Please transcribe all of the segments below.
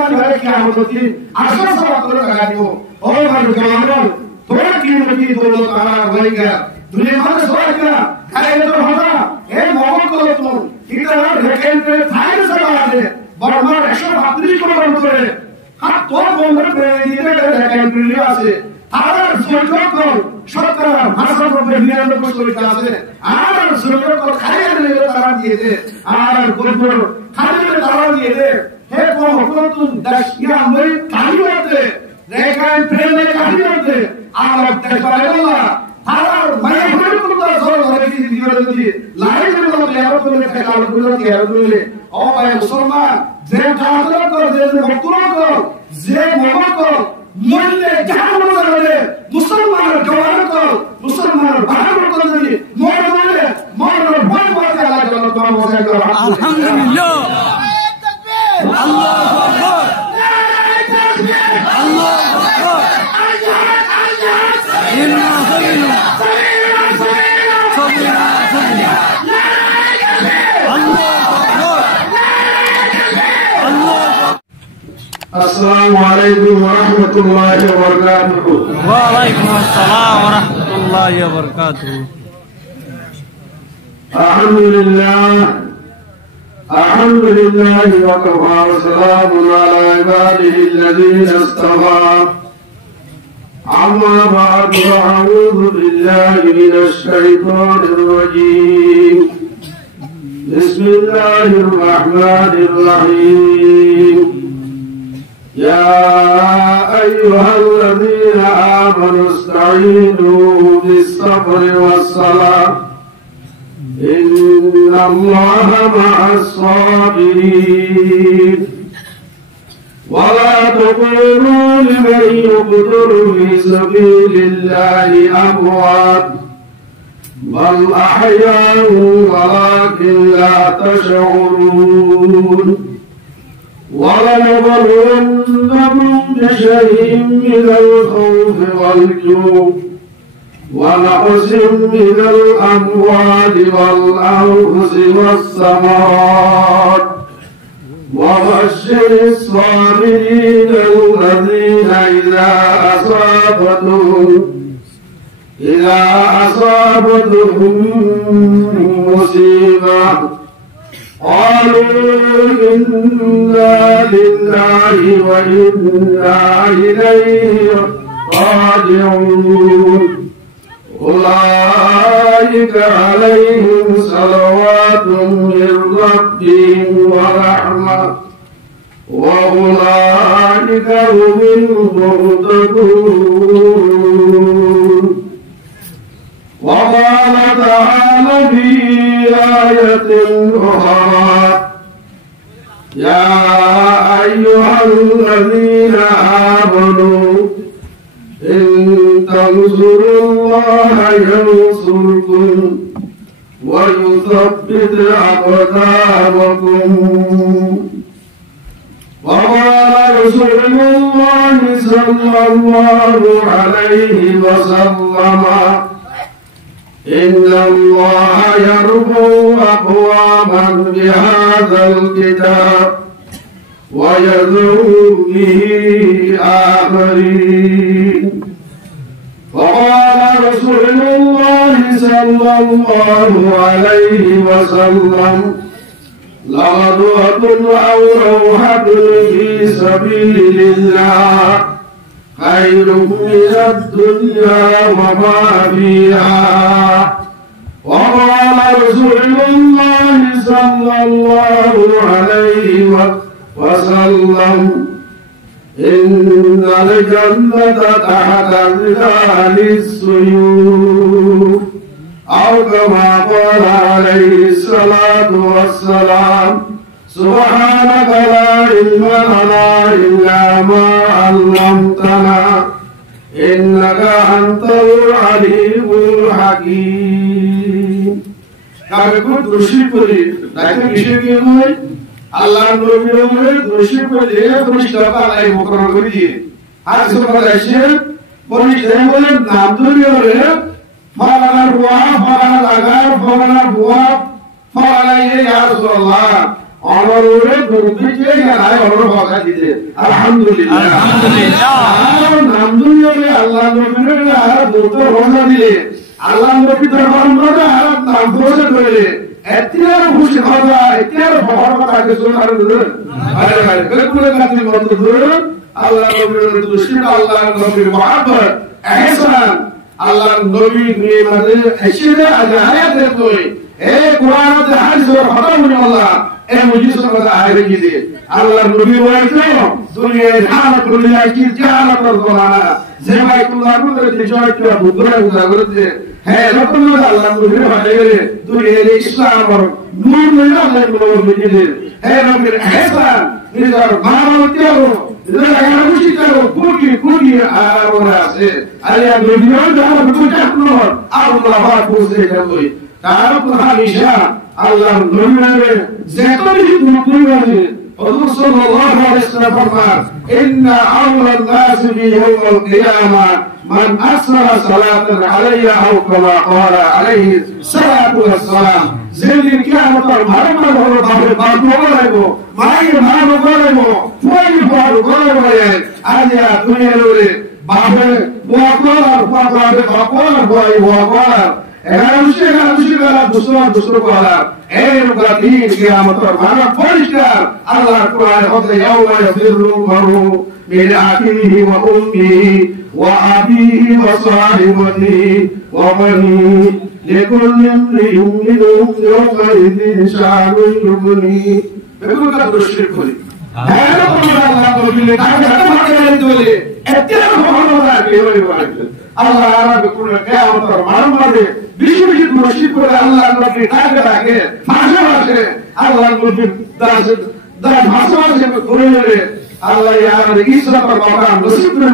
মানে ভাই কি আমতি আসল সব করে লাগাইও ও ভাই কেমন তোরা কি মতি বলো তারা হইগা দুনিয়া মানে সবাই না খাইলে তো হবে না এই মগল করো তুমি এটা রেখেন্টে ফাইল সব আছে বর্তমান 132 কোটি করে আর তোর বন্ধের প্রেরিতে রেখেন্টে আছে আর সরকার সরকার ভাষা প্রবে 99 কোটি আছে আর সরকার খাইলে তারা দিয়ে দে আর গরিব খাইলে তারা দিয়ে দে হে কোন হুকুম দেশ ইয়া মই কালিওতে রেখেন্টে কালিওতে আর দেশাইলা আর মানে হল কোন সরল হয়ে কি দিদি লাইন করে লেয়ার করে খেলা গুলো লেয়ার করে ও ভাই মুসলমান যে কাজ করে যে ভক্তরা করে যে মমা করে মূল্যে জাহান করে মুসলমানের জওয়ান করে মুসলমানের বাহাদুর করে যদি মরে ভয় ভয় আল্লাহ তাআলা তোমার মজা করে আলহামদুলিল্লাহ আল্লাহু আকবার আল্লাহু আকবার ইন্না السلام عليكم ورحمة الله وبركاته. وعليكم السلام ورحمة الله وبركاته. الحمد لله وكفى وسلام على عباده الذين اصطفى. أما بعد فأعوذ بالله من الشيطان الرجيم. بسم الله الرحمن الرحيم. يا أيها الذين آمنوا استعينوا بالصبر والصلاة إن الله مع الصابرين ولا تقولوا لمن يقتل في سبيل الله أموات بل أحياء ولكن لا تشعرون ولنبلونكم بشيء من الخوف والجوع ونقص من الأموال والأنفس والثمرات وبشر الصابرين الذين إذا أصابتهم مصيبة قالوا إنا لله وإنا إليه راجعون أولئك عليهم صلوات من ربهم ورحمة وأولئك هم المهتدون وقال تعالى في آية أخرى يا أيها الذين آمنوا إن تنصروا الله ينصركم ويثبت أقدامكم وقال رسول الله صلى الله عليه وسلم إن الله يرفع أقواما بهذا الكتاب ويذر به آخرين وقال رسول الله صلى الله عليه وسلم لغدوة أو روحة في سبيل الله خير من الدنيا وما فيها وقال رسول الله صلى الله عليه وسلم إن الجنة تحت ظلال السيوف أو كما قال عليه الصلاة والسلام سبحانك لا علم لنا إلا ما علمتنا إنك أنت العليم الحكيم. কারণ দোষী করে তাকে কিসে কি হয় আল্লাহর নবীর উপরে দোষী করে পরিষ্কার আল্লাহ মুকরর করে দিয়ে আর সুবহান এসে পরিষ্কার বলে নাম ধরে বলে ফলানার বুয়া ফলানা লাগা ফলানার বুয়া ফলানা ইয়া রাসূলুল্লাহ অনরে দুর্বিকে গায় অনর ভাষা দিতে আলহামদুলিল্লাহ আলহামদুলিল্লাহ আল্লাহ নবীর আর দুটো ভাষা দিলে আল্লাহ নবী দরবার মধ্যে আর নাম ঘোষণা করলে এতিয়ার খুশি ভাষা এতিয়ার ভাষা কথা কিছু আর দুর আরে আরে বিলকুল কাছে মত দুর আল্লাহ নবীর দুশির আল্লাহ নবীর মহব্বত ihsan আল্লাহ নবী নিয়ে মানে এসে আয়াত দেয় এ কোরআন তে হাদিস ও খতম আল্লাহ এ মুজিজত কথা আয়াত দিয়ে আল্লাহ নবী বলেছে দুনিয়ার হালত দুনিয়ার কি জাহালত করবানা যে ভাই তোমরা মধ্যে বিজয় কি বুদ্ধরা জাগরতে হ্যাঁ রতন আল্লাহ নবী বলে দুনিয়ার ইসলাম আর নূর নূর আল্লাহ নবী দিয়ে হে নবীর ihsan নিজের মানবতা من أسرى صلاة علي أو كما قال عليه الصلاة والسلام زين كان طرحان هو بعد قالوا ما يفعل قالوا فوي فعل قالوا أنا دنيا لوري بعد وقال فوي وقال أنا دوسرا قال أنا قادين كيامة أنا فرشة الله القرآن قد يوم يفر المرء من أخيه وأمه وأبيه وصاحبته وبنيه لكل امرئ منهم يومئذ شأن يغنيه بيقول كده الشرك كله هذا الله قبل تعالى এতিয়ার মহানরা কেবল বলে আল্লাহ আরবে কোন কিয়ামত মানবারে বিশে বিশে মসজিদ করে আল্লাহ নবী ডাকে ডাকে ভাষা ভাষে আল্লাহ নবী দাস ভাষা ভাষে করে করে আল্লাহ ইয়ার ইসরাত মাকাম নসিব করে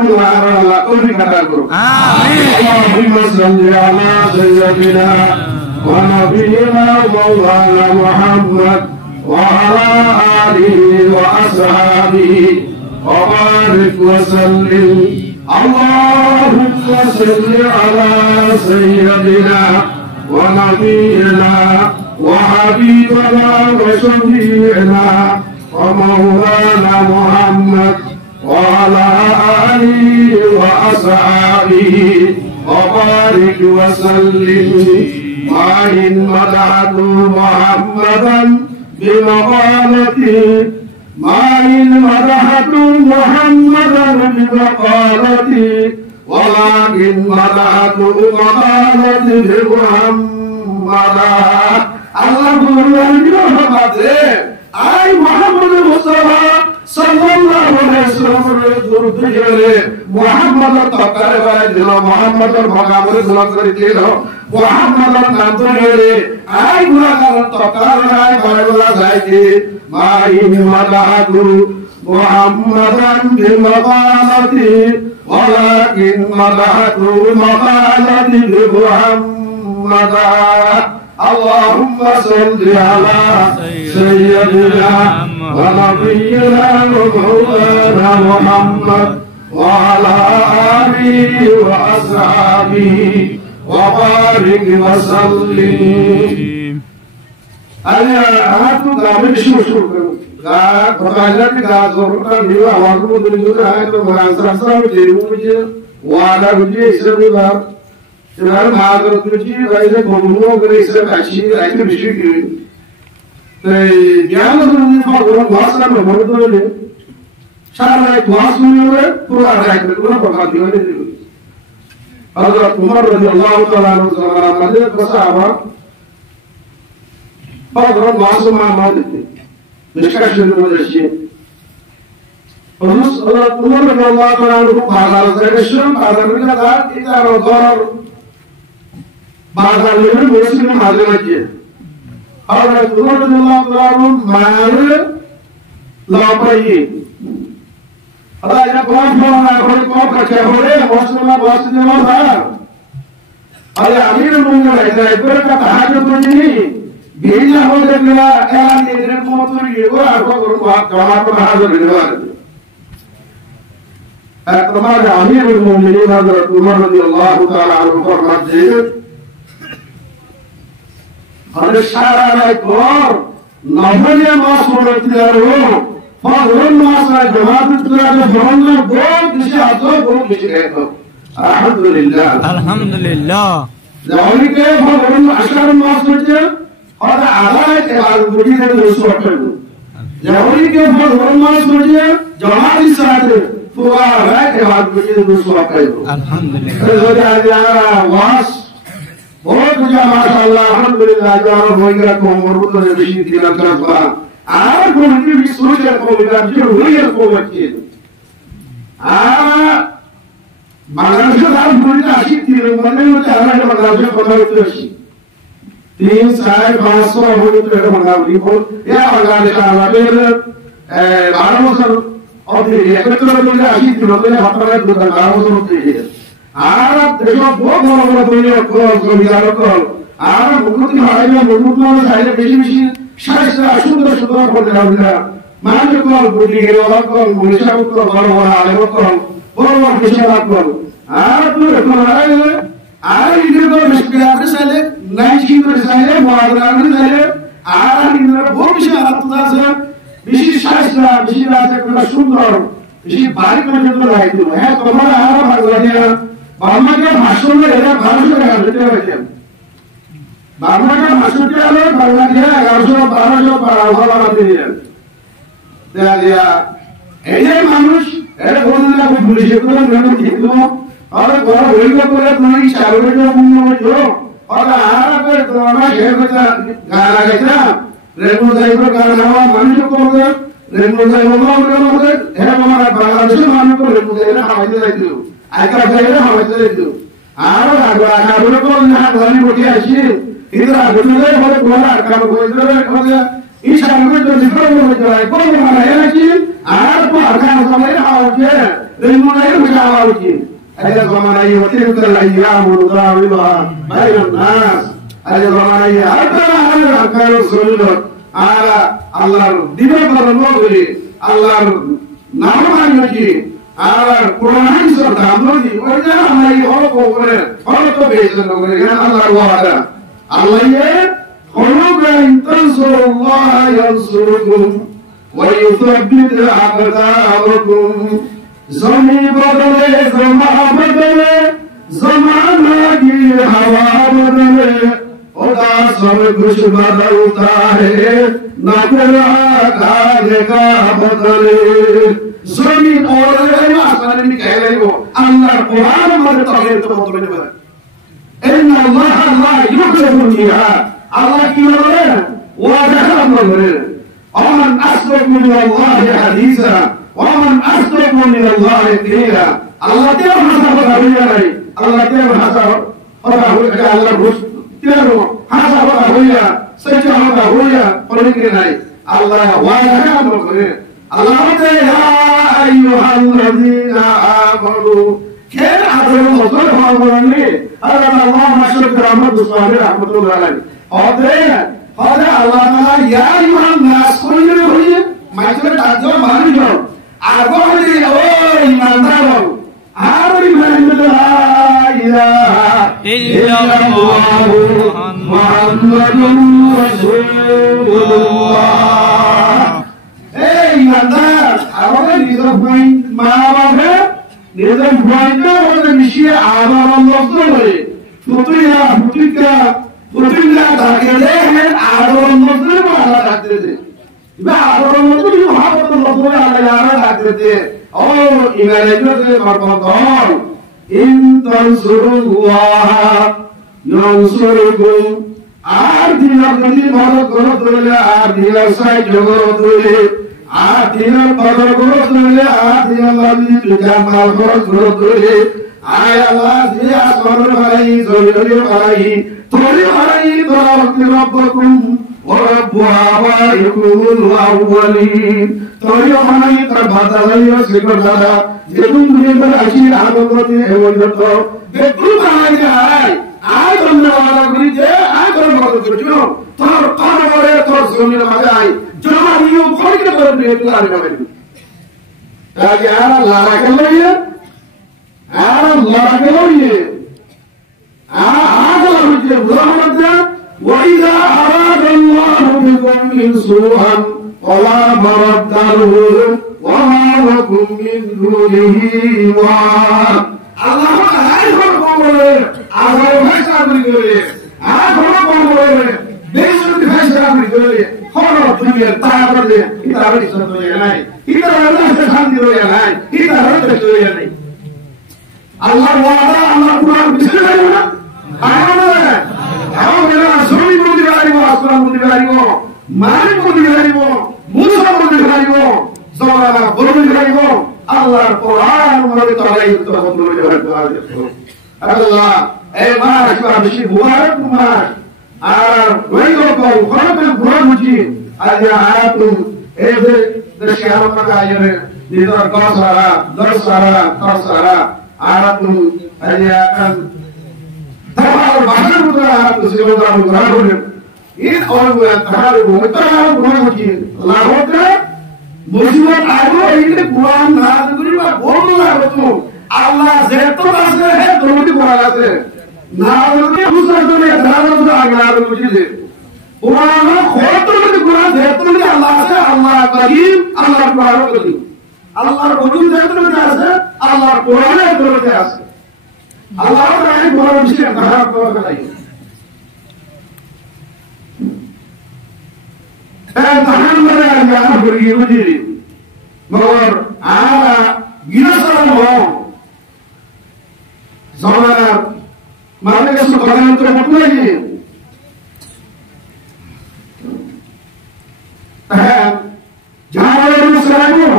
আল্লাহ কবি কাটা করো আমিন আল্লাহুম্মা সাল্লি আলা সাইয়্যিদিনা ওয়া নাবিয়িনা মাওলানা মুহাম্মদ ওয়া আলা আলিহি ওয়া আসহাবিহি وبارك وسلم اللهم صل على سيدنا ونبينا وحبيبنا وشفيعنا ومولانا محمد وعلى آله وأصحابه وبارك وسلم وإن مدحت محمدا بمقالته ما إن مدحت محمدا بمقالتي ولكن مدحت مقالتي محمدا الله أي محمد المصطفى صلى الله عليه وسلم محمد التقر دل محمد المقامر دل محمد النبي أي التقر ما إن مدحت محمدا بمقالتي ولكن مدحت مقالتي محمدا اللهم صل على سيدنا ونبينا ومولانا محمد وعلى آله وأصحابه وبارك وسلم أنا تو गावे शुरू करूं गा भगायला की गा जोरता दिवा आवाज को दिलूर है तो महाराष्ट्र में जेरू मुझे वाला मुझे इसे भी बार चला मागर तुझी वैसे घूमनो करे इसे अच्छी ऐसे विषय की तो ज्ञान तो मुझे भगवान भाषा में भर दो ले सारा एक क्लास में है पूरा राइट में पूरा पका दिया ने हजरत उमर रज़ियल्लाहु तआला अन्हु ज़माना मदीना का सहाबा भगवान मासूम मादते निष्कर्षण मदरसे हजरत उमर रज़ियल्लाहु तआला अन्हु बाजार से शुरू बाजार में का इधर उधर बाजार में मुस्लिम हाजिर किए हजरत उमर रज़ियल्लाहु तआला अन्हु मार लापरवाही अदा ये कौन ना कोई कौन का क्या हो रे मुस्लिम बस ने मारा अरे अमीर मुंगे रहता है इधर का हाथ तो नहीं भेजा हो गया ऐलान दे रहे को तो ये वो आपको कमाल को हाजिर दिलवार तमाम अमीर मुमिनीन हजरत उमर रज़ियल्लाहु तआला अन्हु फरमाते हैं हर सारा रात और نظرية ما صورت له فأقول ما صار جماعة تلاقي فرنا بوق نشاطه بوق نشاطه الحمد لله الحمد لله ذلك فأقول عشر ما صورت هذا علاج على البديل الرسول ذلك فأقول ما صورت جماعة السادة فهو علاج على البديل الرسول الحمد لله هذا واس बहुत अच्छा माशाअल्लाह अल्हम्दुलिल्लाह जारो होइगा को मरुतो ने बिशी दिना करवा आर को उनकी भी सोच है को बिगा जो हुई है को बच्चे आ बांग्लादेश का पूरी आशी थी मने में चारा है बांग्लादेश को तो शी 3-500 हो तो है बांग्लादेश को या बांग्लादेश का फिर 12 साल और ये एकत्र में आशी थी मने हमारे 12 होते हैं आरा देखो बहुत बड़ा दुनिया को दुनिया को आरा बहुत ही हाई में बहुत में साइड बेशी शायद सुंदर सुंदर को देना मान को बुद्धि के वाला को मनुष्य को बड़ा बड़ा आले को बड़ा विषय को आरा तो हमारा आरा इधर को रिश्तेदार साले नहीं चीज साले मारदार साले आरा इधर बहुत विषय आता है विशेष शायद विशेष राजा को सुंदर विशेष बारीक में जो है तो है तुम्हारा आरा भगवान बाबा के भाषण में रहना भाषण का लेते रहते हैं बाबा का भाषण क्या है बाबा क्या 1100 1200 बनाते हैं दिया ऐसे मानुष ऐसे बोलने का पुलिस को नहीं ठीक लो और बड़ा होई को पूरा तुम्हारी चारों जो मुंह में जो और आरा पे तुम्हारा शेर में गाना गाता रेमो जाइबो गाना मानुष को रेमो जाइबो है हमारा बांग्लादेश मानुष को रेमो जाइबो हवाई जाइबो आका जाइबो हवाई जाइबो आरो आरो को ना धनी बोटी आसी इधर आगुले बोले बोला काम को इधर हो गया इस आगुले जो निकल में जो है कोई हमारा है कि आर को आका समय आओ के रेमो जाइबो जाओ की ऐसा हमारा ये होते हैं तो लाइया मुर्दा विवाह भाई नास ऐसा हमारा ये हर तरह आका सुन लो आला अल्लाह दिवे पर लोगरी अल्लाह नाम मांगने की आला कुरान से दामो दी और ना हमारी और को करे और तो बेचने लोगरे ना अल्लाह वादा अल्लाह ये खुलूका इंतंसुरुल्लाह यंसुरुकुम व युथब्बित अक़दामकुम ज़मी बदले ज़मा बदले ज़माना की हवा बदले खुदा सब कुछ बदलता है न तेरा खाने का बदले ज़मीन और आसमान में कह रहे हो अल्लाह कुरान में तौहीद तो बोलने वाला इन अल्लाह युखलिफुल मिआद अल्लाह की है वादा है ومن أصدق من الله حديثا ومن أصدق من الله قيلا الله تعالى حسب الهوية الله تعالى حسب الهوية الله رسول تعالى حسب الهوية سجل الهوية قلنا الله وعلى الله يا أيها الذين آمنوا كان عبد الله فاضلني هذا الله مشرك رحمة الله رحمة الله عليه أدري هذا الله تعالى يا أيها الناس كل يوم ما يصير تاجر مالجو أقولي أوه إيمان دارو أري من لا إله إلا الله محمد رسول الله إيمان دار أقولي نيزو بوين ما بابه نيزو بوين ده ولا مشي عبارة الله صلى فتويا فتويا تاكله من عبارة المسلم على تاكله بعبارة المسلم محبة الله على تاكله أو إذا نجد مرضان إن تنصروا الله ينصركم आर्थिक गति बहुत ग्रोथ होले आर्थिक साइड ग्रोथ होले आर्थिक बदल ग्रोथ होले आर्थिक गति जामाल ग्रोथ होले आय अल्लाह से आसमान भाई जोड़ी भाई थोड़ी भाई तो रब्बकुम व रब्बु आबाइकुम अल-अव्वलीन थोड़ी भाई तर बदल सिकर दादा जे तुम दुनिया में आशीर आगमती है तो बेकुल भाई है आय करने वाला गुरुजी आय करने वाला गुरुजी तोर तोर वाले तोर सुनने मजा आई जो हमारी वो कोई के पर नहीं तो आने वाली ताकि आरा लारा कर लो ये आरा लारा कर लो ये आरा गुरुजी बुरा मत जा वइदा अराद अल्लाह बिकुम من سوءا ولا مرد له وما لكم من دونه وال আল্লাহ আইফর বলে আল্লাহ ভাষা বলে আইফর বলে দেশের ভাষা বলে হলো দুনিয়া তারপরে এটা আর কিছু হয়ে নাই এটা আল্লাহ শান্তি হয়ে নাই এটা হতে হয়ে নাই আল্লাহ ওয়াদা আল্লাহ কুরআন বিশেষ না আমাদের আমাদের সবই বলতে পারিব আসমান বলতে পারিব মালিক বলতে পারিব মুসা বলতে পারিব জওয়ারা বলতে পারিব আল্লাহর কোরআন মধ্যে তারাই তো বলতে পারিব আল্লাহ এই মাস বেশি মুবারক মাস আর ওইগো খরচ ঘোরা বুঝি আজ আয়াতুল এই যে দেশিয়ার মাকা আইরে নিদর গসারা দরসারা তরসারা আয়াতুল আয়াকান তার বাহার মধ্যে আয়াতুল সিলদার ঘোরা বলে ইন ওয়া তার মুতারা ঘোরা বুঝি লাহতে মুসলিম আরো এই কোরআন না করিবা বললো না তো আল্লাহ যেত আছে হে দরুদি পড়া আছে না বলতে হুসার করে ধারণা আগে আর বুঝিলে কোরআন খতমে কোরআন যেত আল্লাহ আছে আল্লাহ করিম আল্লাহর কোরআন করিম আল্লাহর বদল যেত আছে আল্লাহর কোরআনে দরুদি আছে আল্লাহর কোরআনে কোরআন বিষয়ে ধারণা করা যায় ধারণা জ্ঞান করি বুঝি মগর আলা গিরসাল হো জওয়ার মানে কিছু বাগান তো বটলাই হ্যাঁ জামালের মুসলামো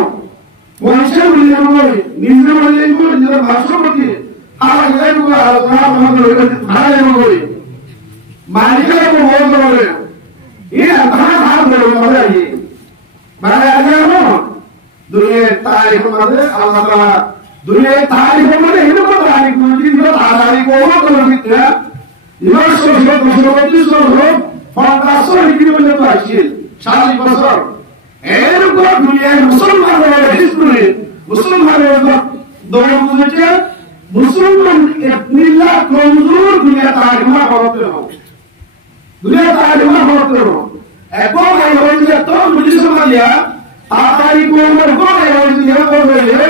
ওয়াইশা বলি বলি নিজে বলি বলি নিজের ভাষা বলি আর এই বলি আর আমাদের ভাই বলি মালিকের বলে ये कहां हाथ में मरे ये माने आगे हो दुनिया तारीख में अल्लाह ताला दुनिया तारीख में हिंदू को तारीख में जो तारीख को हो तो कितना ये सो फंडासो हिंदू में तो आशील शादी बसर एर को दुनिया मुसलमान है हिस्ट्री मुसलमान है दो मुझे मुसलमान इतनी लाख कमजोर दुनिया तारीख में होते हो दुनिया तारीख में होते हो एको भाई हो जे तो मुझे समझ लिया तारीख को उम्र को भाई हो जे को बोले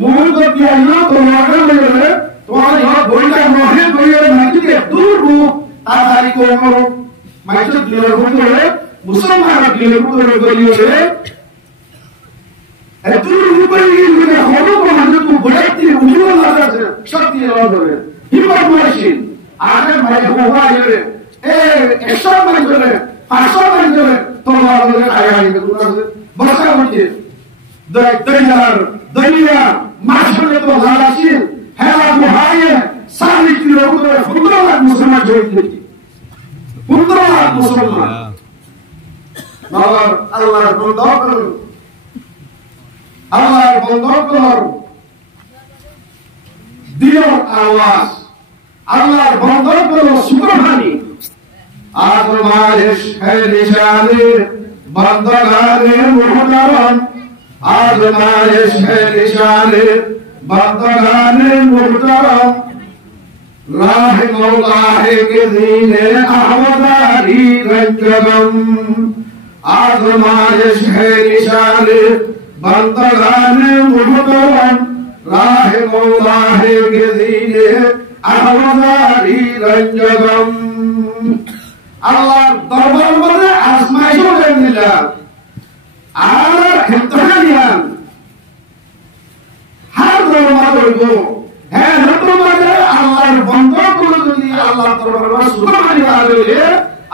मुंह को किया ना तो मगर ले तो यहां बोलता मोहे कोई नहीं के दूर रू तारीख को उम्र माइचो क्लियर हो गए मुसलमान क्लियर हो गए ए दूर ऊपर ये होनो को हम तो बोलती उजो लगा से शक्ति लगा दे हिम्मत मशीन आगे भाई हुआ ये একশো মাইল চলে 500 মাইল চলে তোমার আগে বর্ষা হচ্ছে দরিয়া মাসলে তো লালাসিন হেলা মুহায়ে সারি কিলো করে 15 লাখ মুসলমান জড়িত হয়েছে 15 লাখ মুসলমান আল্লাহর বন্ধ দিও আওয়াজ আল্লাহর বন্ধ করো সুবহানি आजमाइश है निशाने बंदगाने मुहतरम आजमाइश है निशाने बंदगाने मुहतरम राह मौलाहे के दीने अहमदारी रंजबम आजमाइश है निशाने बंदगाने मुहतरम राह मौलाहे के दीने अहमदारी रंजबम আল্লাহর দরবার মধ্যে আজমাইশও দেন দিলাম আর ইমতিহান হার দরবার হইব হ্যাঁ দরবার আল্লাহর বন্ধগুলো যদি আল্লাহর দরবারে সুবহানি আলাইহি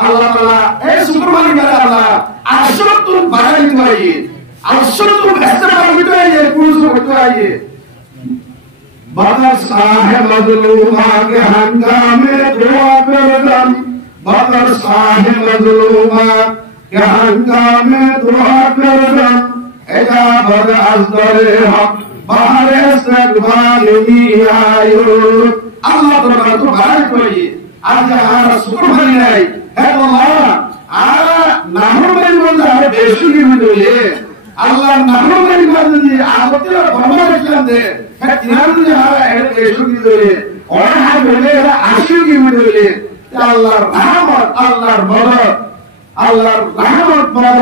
আল্লাহ তাআলা এই সুবহানি আল্লাহ আশরাতু বাড়াই দিবাই আশরাতু বেহতর বাড়াই দিবাই পুরুষ হইতাই বাদা সাহেব মজলুমা কে হঙ্গামে দোয়া করলাম बदर साहिब मजलूमा के हंगामे दुआ करदम एजा बद अज़दरे हक बाहरे सगवानी आयो अल्लाह तआला तो बाहर कोई आज यार सुबहान है अल्लाह आरा नाम में बोलता है बेशुकी में बोले अल्लाह नाम में बोलते आते भगवान कहते है तिनार जो है बेशुकी बोले और है बोले आशिकी में बोले আল্লাহর রহমত আল্লাহর মদদ আল্লাহর রহমত মদদ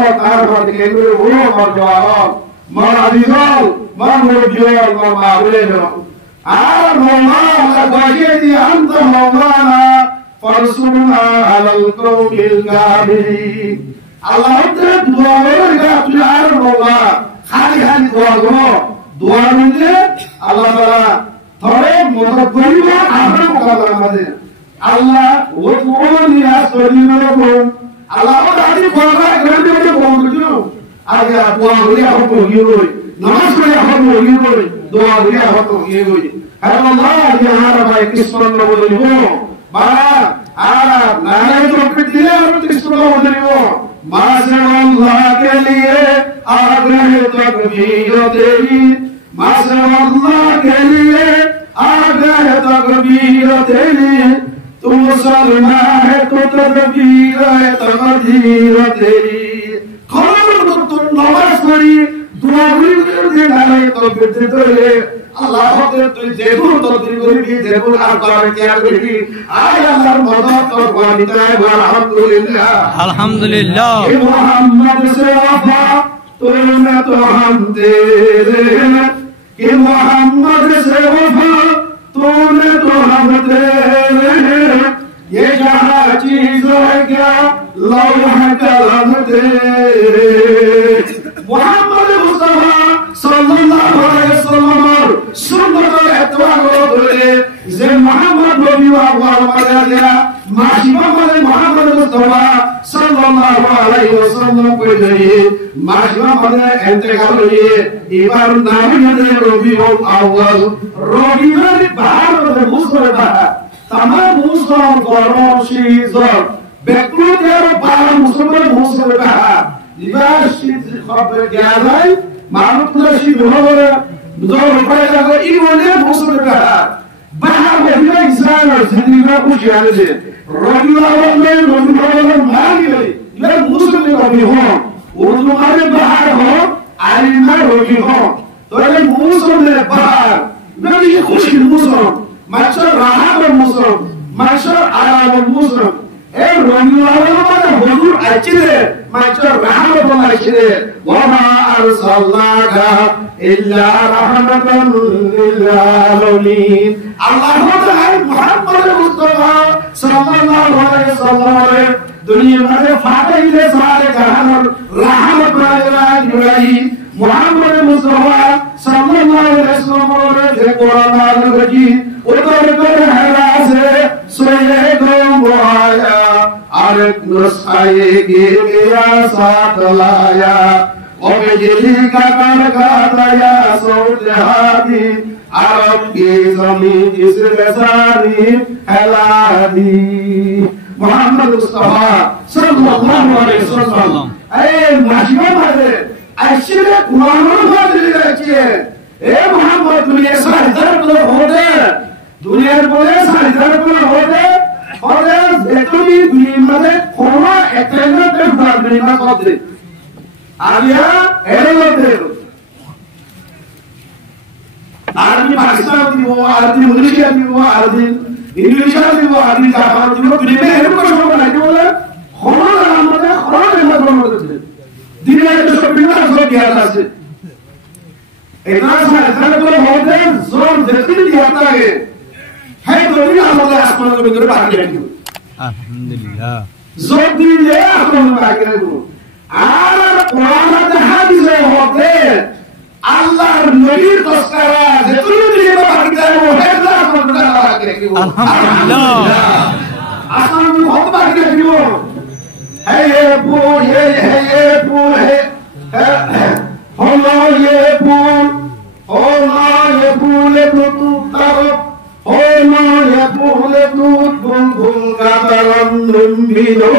এগুলো হলো আমার জবাব মা আজিজল মা মুরবিয়ল মা মাবুলে আর মাওলা আল্লাহ বাজিয়ে দিয়ে আনতা মাওলানা ফারসুলনা আলাল কওমিল কাফিরিন আল্লাহ তে দোয়া করে তুই আর মাওলা খালি খালি দোয়া করো দোয়া নিলে আল্লাহ তাআলা ধরে মদত করিবা আমরা মোকাবেলা আমাদের আল্লাহ ও কোনি আসরিনাকুম আল্লাহ আদি কোরআন গ্রন্থে মধ্যে বলছো আগে দোয়া করে আপনি হইই নামাজ করে আপনি হইই দোয়া করে আপনি হইই হ্যাঁ আল্লাহ ইয়া রাব্বাই কিসমত বলিব বাবা আর নারে তো দিলে আমরা কিসমত বলিব মাশাআল্লাহ কে লিয়ে আগ্রহ তকবীর তেরি মাশাআল্লাহ কে লিয়ে आग्रह तकबीर तेरी तू मुसलमा है तो तकबीर है तकदीर तेरी खबर तो नमाज पढ़ी दुआ भी दे डाले तो बिरते तो ले अल्लाह के तू देखो तो दिल भी देखो आकार क्या करी आय अल्लाह मदद और वानिता है अल्हम्दुलिल्लाह मोहम्मद से वफा तूने तो हम तेरे कि मोहम्मद से वफा तूने तो हम तेरे ये जहाँ चीज है क्या लौह कलम तेरे मोहम्मद मुस्तफा सल्लल्लाहु अलैहि वसल्लम सुन्नत एतवा करे जे मोहम्मद नबी वा माया दिया माशिबा माने मोहम्मद मुस्तफा सल्लल्लाहु अलैहि वसल्लम को जाइए माशिबा माने इंतकाल हुए इबार नाम है रबीउल अव्वल रबीउल बाहर में मुसलमान तमाम मुसलमान गरम शीजर बेकुदेर बाहर मुसलमान मुसलमान इबार शीज खबर ज्ञान मानुक नशी होरे जो रुपए लगा ई बोले मुसलमान बाहर में भी इंसान और जिंदगी को जाने दे रबीउल मान गए ये मुसलमान भी हो उर्दू में बाहर हो आलिम में रबी हो तो ये मुसलमान बाहर नहीं ये खुशी मुसलमान माशर राहब मुसलमान माशर आराम मुसलमान ए रबीउल में हुजूर अचरे माशर राहब बोला अचरे वमा अरसलनाका इल्ला रहमतन लिल आलमीन अल्लाह ताला मुहम्मद मुस्तफा सल्लल्लाहु अलैहि वसल्लम दुनिया में फातिह दे सारे जहान रहमत बनाई मुहम्मद मुस्तफा सल्लल्लाहु अलैहि वसल्लम ने कुरान रजी उतर कर हरा से सोए गो आया और नसाए गिर गया साथ लाया और बिजली का कड़का दया सोच हादी अरब की जमीन जिसने सारी फैला दी मोहम्मद मुस्तफा सल्लल्लाहु अलैहि वसल्लम ए माशिबा मारे अशरे कुरान मारे रखिए ए मोहम्मद दुनिया सारी तरफ हो दे दुनिया बोले सारी तरफ हो दे और बेतुनी दुनिया में कोना एकेंद्र पे बादरी में कर दे आलिया एरोते आदमी पाकिस्तान की वो आदमी मलेशिया की वो आदमी इंडोनेशिया की वो आदमी जापान की वो दुनिया में एरो को शो बनाई बोले खोना नाम है खोना नाम है दुनिया के सब बिना सब किया था से इतना सारा को होते जोर देती नहीं आता है दुनिया हमारे आसमान के भीतर बाहर निकली अल्हम्दुलिल्लाह जोर दिए आसमान में बाहर निकली আর কোরআন হাদিসে হতে আল্লাহর নবীর তসকারা যেতুল দিয়ে বাকিটা ওহেদা করতে লাগে কি আলহামদুলিল্লাহ আসমান বহুত বাকি কি হে পুর হে পুর হে হলো ये पुल হলো ये पुल तू তারো হলো ये पुल तू গুল গুল গাতারন below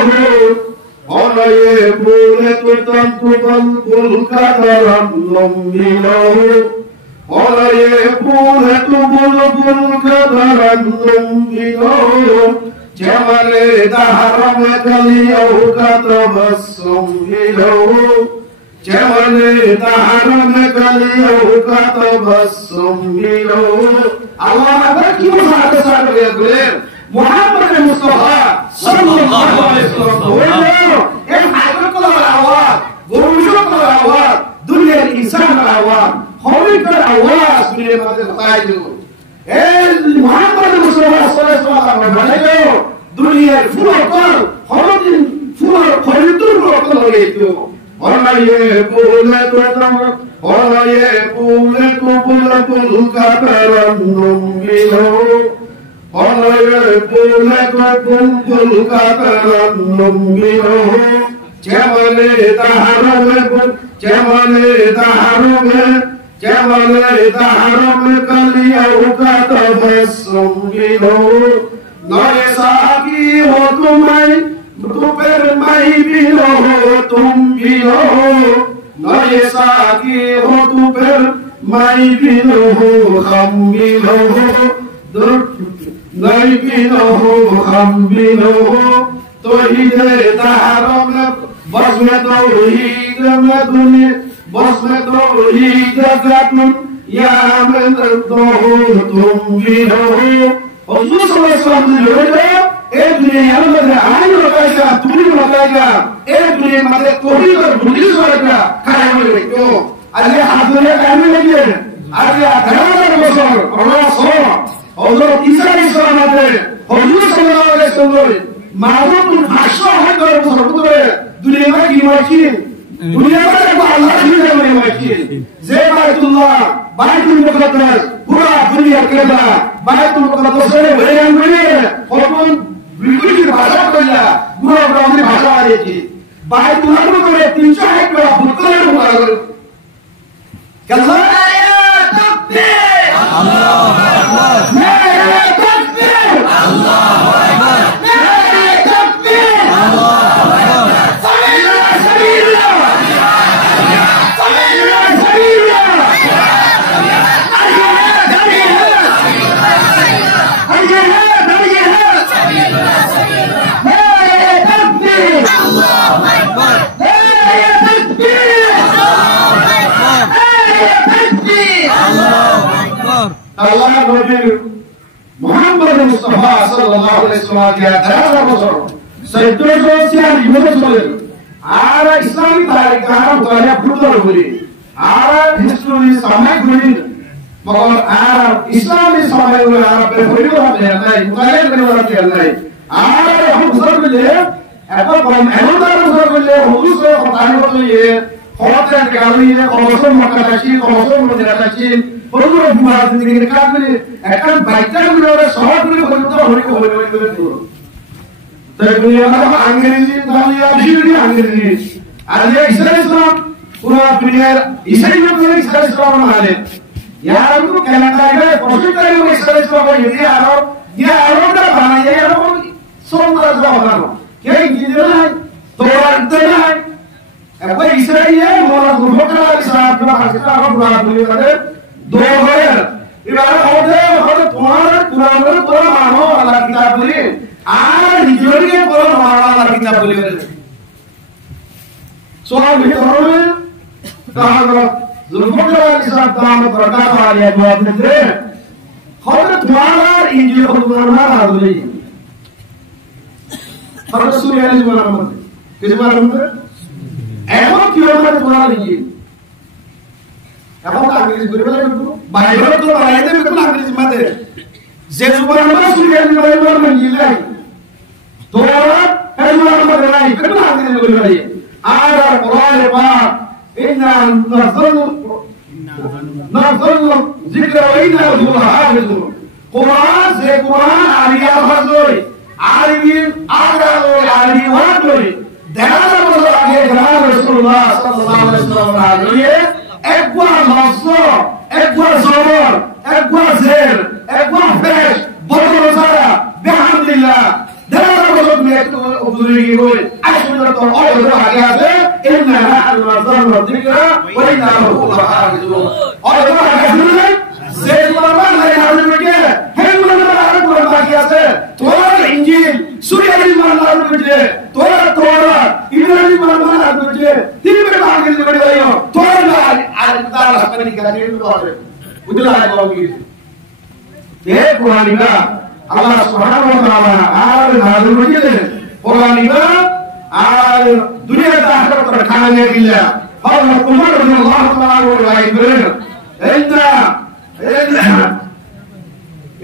Ola ye bule tutan tutan bulka daram lombilo. Ola ye bule tu bulka daram lombilo. Jamale daharam kaliyahu katabassum hilo. Jamale daharam kaliyahu katabassum hilo. Allah Akbar ki muhabbet sarve Muhammad Mustafa sallallahu alaihi wasallam. ये hydro colour आवाज, गोरुशो colour পবিত্র আওয়াজ দুনিয়ার মধ্যে কোথায় দিব এই মুহাম্মদ মুস্তাফা সাল্লাল্লাহু আলাইহি ওয়াসাল্লাম দুনিয়ার ফুলকল হরদিন ফুল পবিত্র রকম হয়েছিল ওলায়ে পুলে তোতম ওলায়ে পুলে তো পুল কাতারন্নম বিলো ওলায়ে পুলে তো পুল কাতারন্নম বিলো চেমনে দাহারমে কলিয়া উকাত বসম বিলো নয়ে সাকি হো তুমাই দুপের মাই বিলো তুম বিলো নয়ে সাকি হো দুপের মাই বিলো খাম বিলো নাই বিলো খাম বিলো তোহিদে দাহারম बस में तो हीद में दुनिया बस में तो हीद ज़ातुन या में तो तुम भी हो हुजूर सल्लल्लाहु अलैहि वसल्लम ने बोला एक दुनिया में आने लगाएगा तुम लगाएगा एक दुनिया में कोई और पुलिस वाला कायम रहेगा अरे हाथों कायम लगे अरे धर्म बसर अल्लाह सो और तीसरा इस्लाम है हुजूर सल्लल्लाहु अलैहि वसल्लम मालूम भाषा है कर सर्वत्र दुनिया में की मशीन दुनिया में को अल्लाह की में मशीन जे बायतुल मुकद्दस पूरा दुनिया के दा बायतुल मुकद्दस में बयान में कौन बिल्कुल की भाषा बोला पूरा ब्राह्मणी भाषा आ रही थी बायतुल मुकद्दस में 300 एक बड़ा भूतल हुआ कल्ला तकबीर अल्लाहू अकबर नारे तकबीर अल्लाहू अकबर नारे तकबीर Allahu Akbar Allah Nabi Muhammad Mustafa sallallahu alaihi wasallam ke atas bosor setuju siar ibadah solir ara Islami tarikh kana utara putar guri ara history samay guri magar ara Islami samay guri ara pe guri ho nai utare guri ho nai ara hum bosor bile eto bom enodar bosor bile hudu so khotani hoto ye khotan gari ye khoson makadashi khoson mudirashi বড় বিমার দিকে কাটলে একটা বাইকটা গুলো শহর গুলো বলতো হরি কো হরি করে দূর তাই দুনিয়া মানে ইংরেজি দুনিয়া বিশিষ্ট ইংরেজি আর এই ইসলাম পুরো দুনিয়ার ইসলাম মানে ইসলাম মানে यार हमको कैलेंडर में कोशिश करेंगे इस्लाम को ये आरोप बनाइए यार को सोमवार को होगा क्या इंजीनियर है तो इतना है अब इस्राइल है मोरा गुफा इस्लाम का हस्ता को बुला बुली करे दो है इबार होते तुम्हारे कुरान में पूरा मानो अल्लाह किताब बोली आर हिजरी के पूरा मानो अल्लाह किताब बोली सोना भी करो में कहा जुल्फकार इस्लाम ताम प्रकाश वाले जवाब देते होते तुम्हारा इंजील को तुम्हारा बोली पर सूर्य ने तुम्हारा मत किस बार में ऐसा क्यों है तुम्हारा इंजील এখন আংরেজি বলবে না বাইবেল তো বানাইতে বিলকুল আংরেজি মাঝে যে সুপার আমরা সুরিয়ানি বাইবেল মানে নাই তোরা এই মানে নাই বিলকুল আংরেজি বলবে আর কোরআনে পাক ইন্না নাযলু যিকরা ওয়া ইন্না লাহু হাফিজুন কোরআন যে কোরআন আলিয়া হযরত আলিমিন আগরা আলি ওয়াদরি দেড় বছর আগে জনাব রাসূলুল্লাহ সাল্লাল্লাহু আলাইহি ওয়াসাল্লাম একবার লফজ একবার জবর একবার জের একবার পেশ বড় সারা বিহামদিল্লাহ দেড় বছর নিয়ে উপজুরি গই আসলে তো অর্ডার আগে আছে ইন্না নাযলু যিকরা ওয়া ইন্না লাহু হাফিজুন অর্ডার আগে আছে যে কোরআন নাই হাবিবকে হেমুল্লাহ আর কোরআন বাকি আছে তোর ইনজিল সুরিয়ানি মানলার বিজে তোর তওরাত ইব্রাহিম মানলার বিজে তিনি বেলা আগে করে দাও তোর না আর তার হাতে করে করে উদলা বাবু ये कुरान का अल्लाह सुब्हानहु व तआला আর নাযিল করেছে কুরআন का আর দুনিয়া তা আখিরাত খানে গিলা হযরত উমর রাদিয়াল্লাহু তাআলা বলেন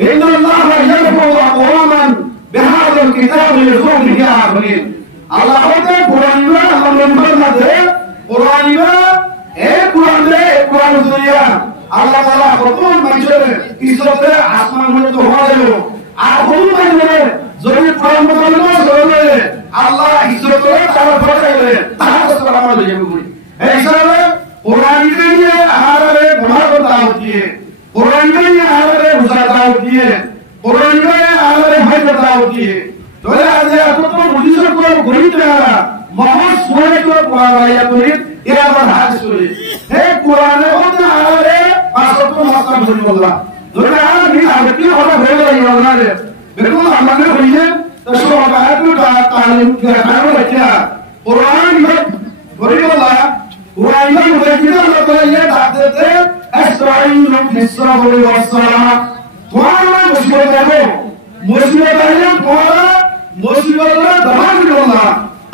إن الله يرفع أقواما بهذا الكتاب لقومه آخرين الله হতে কোরআনবা আমরা মধ্যে কোরআনবা কোরআন দুনিয়া আল্লাহ তাআলা প্রথম মানুষের ইজ্জতে আসমান মধ্যে হওয়ার আর কোন মানে যদি কোরআন বললো বলে আল্লাহ ইজ্জত করে তার ফলাইলে তার কথা আমরা যাবো এই হিসাবে কোরআনকে নিয়ে আহারে ব্যবহার দাও দিয়ে কোরআনকে নিয়ে আহারে বুঝা দাও দিয়ে কোরআনকে নিয়ে আহারে ভয় দাও দিয়ে তোরে আজ এত তো বুঝিস করে গরিটা মহৎ সুরে তো পাওয়া করে এ আমার হাত সুরে হে কোরআনে ওতে আহারে পাঁচশো মাসা ভুল বললা তোরে আমি আগেই হলো হয়ে গেল না রে বেকুল আমাদের হইছে তো সব আয়াতু তালিম কারো রাখা কোরআন বলিওলা কোরআন বলেছিল আল্লাহ তাআলা ये ডাকতে আস্তাইনু বিসসাবরি ওয়াস-সালাহ তোমার মুসিবত হবে মুসিবত আইলে তোমার মুসিবতটা দমন করলা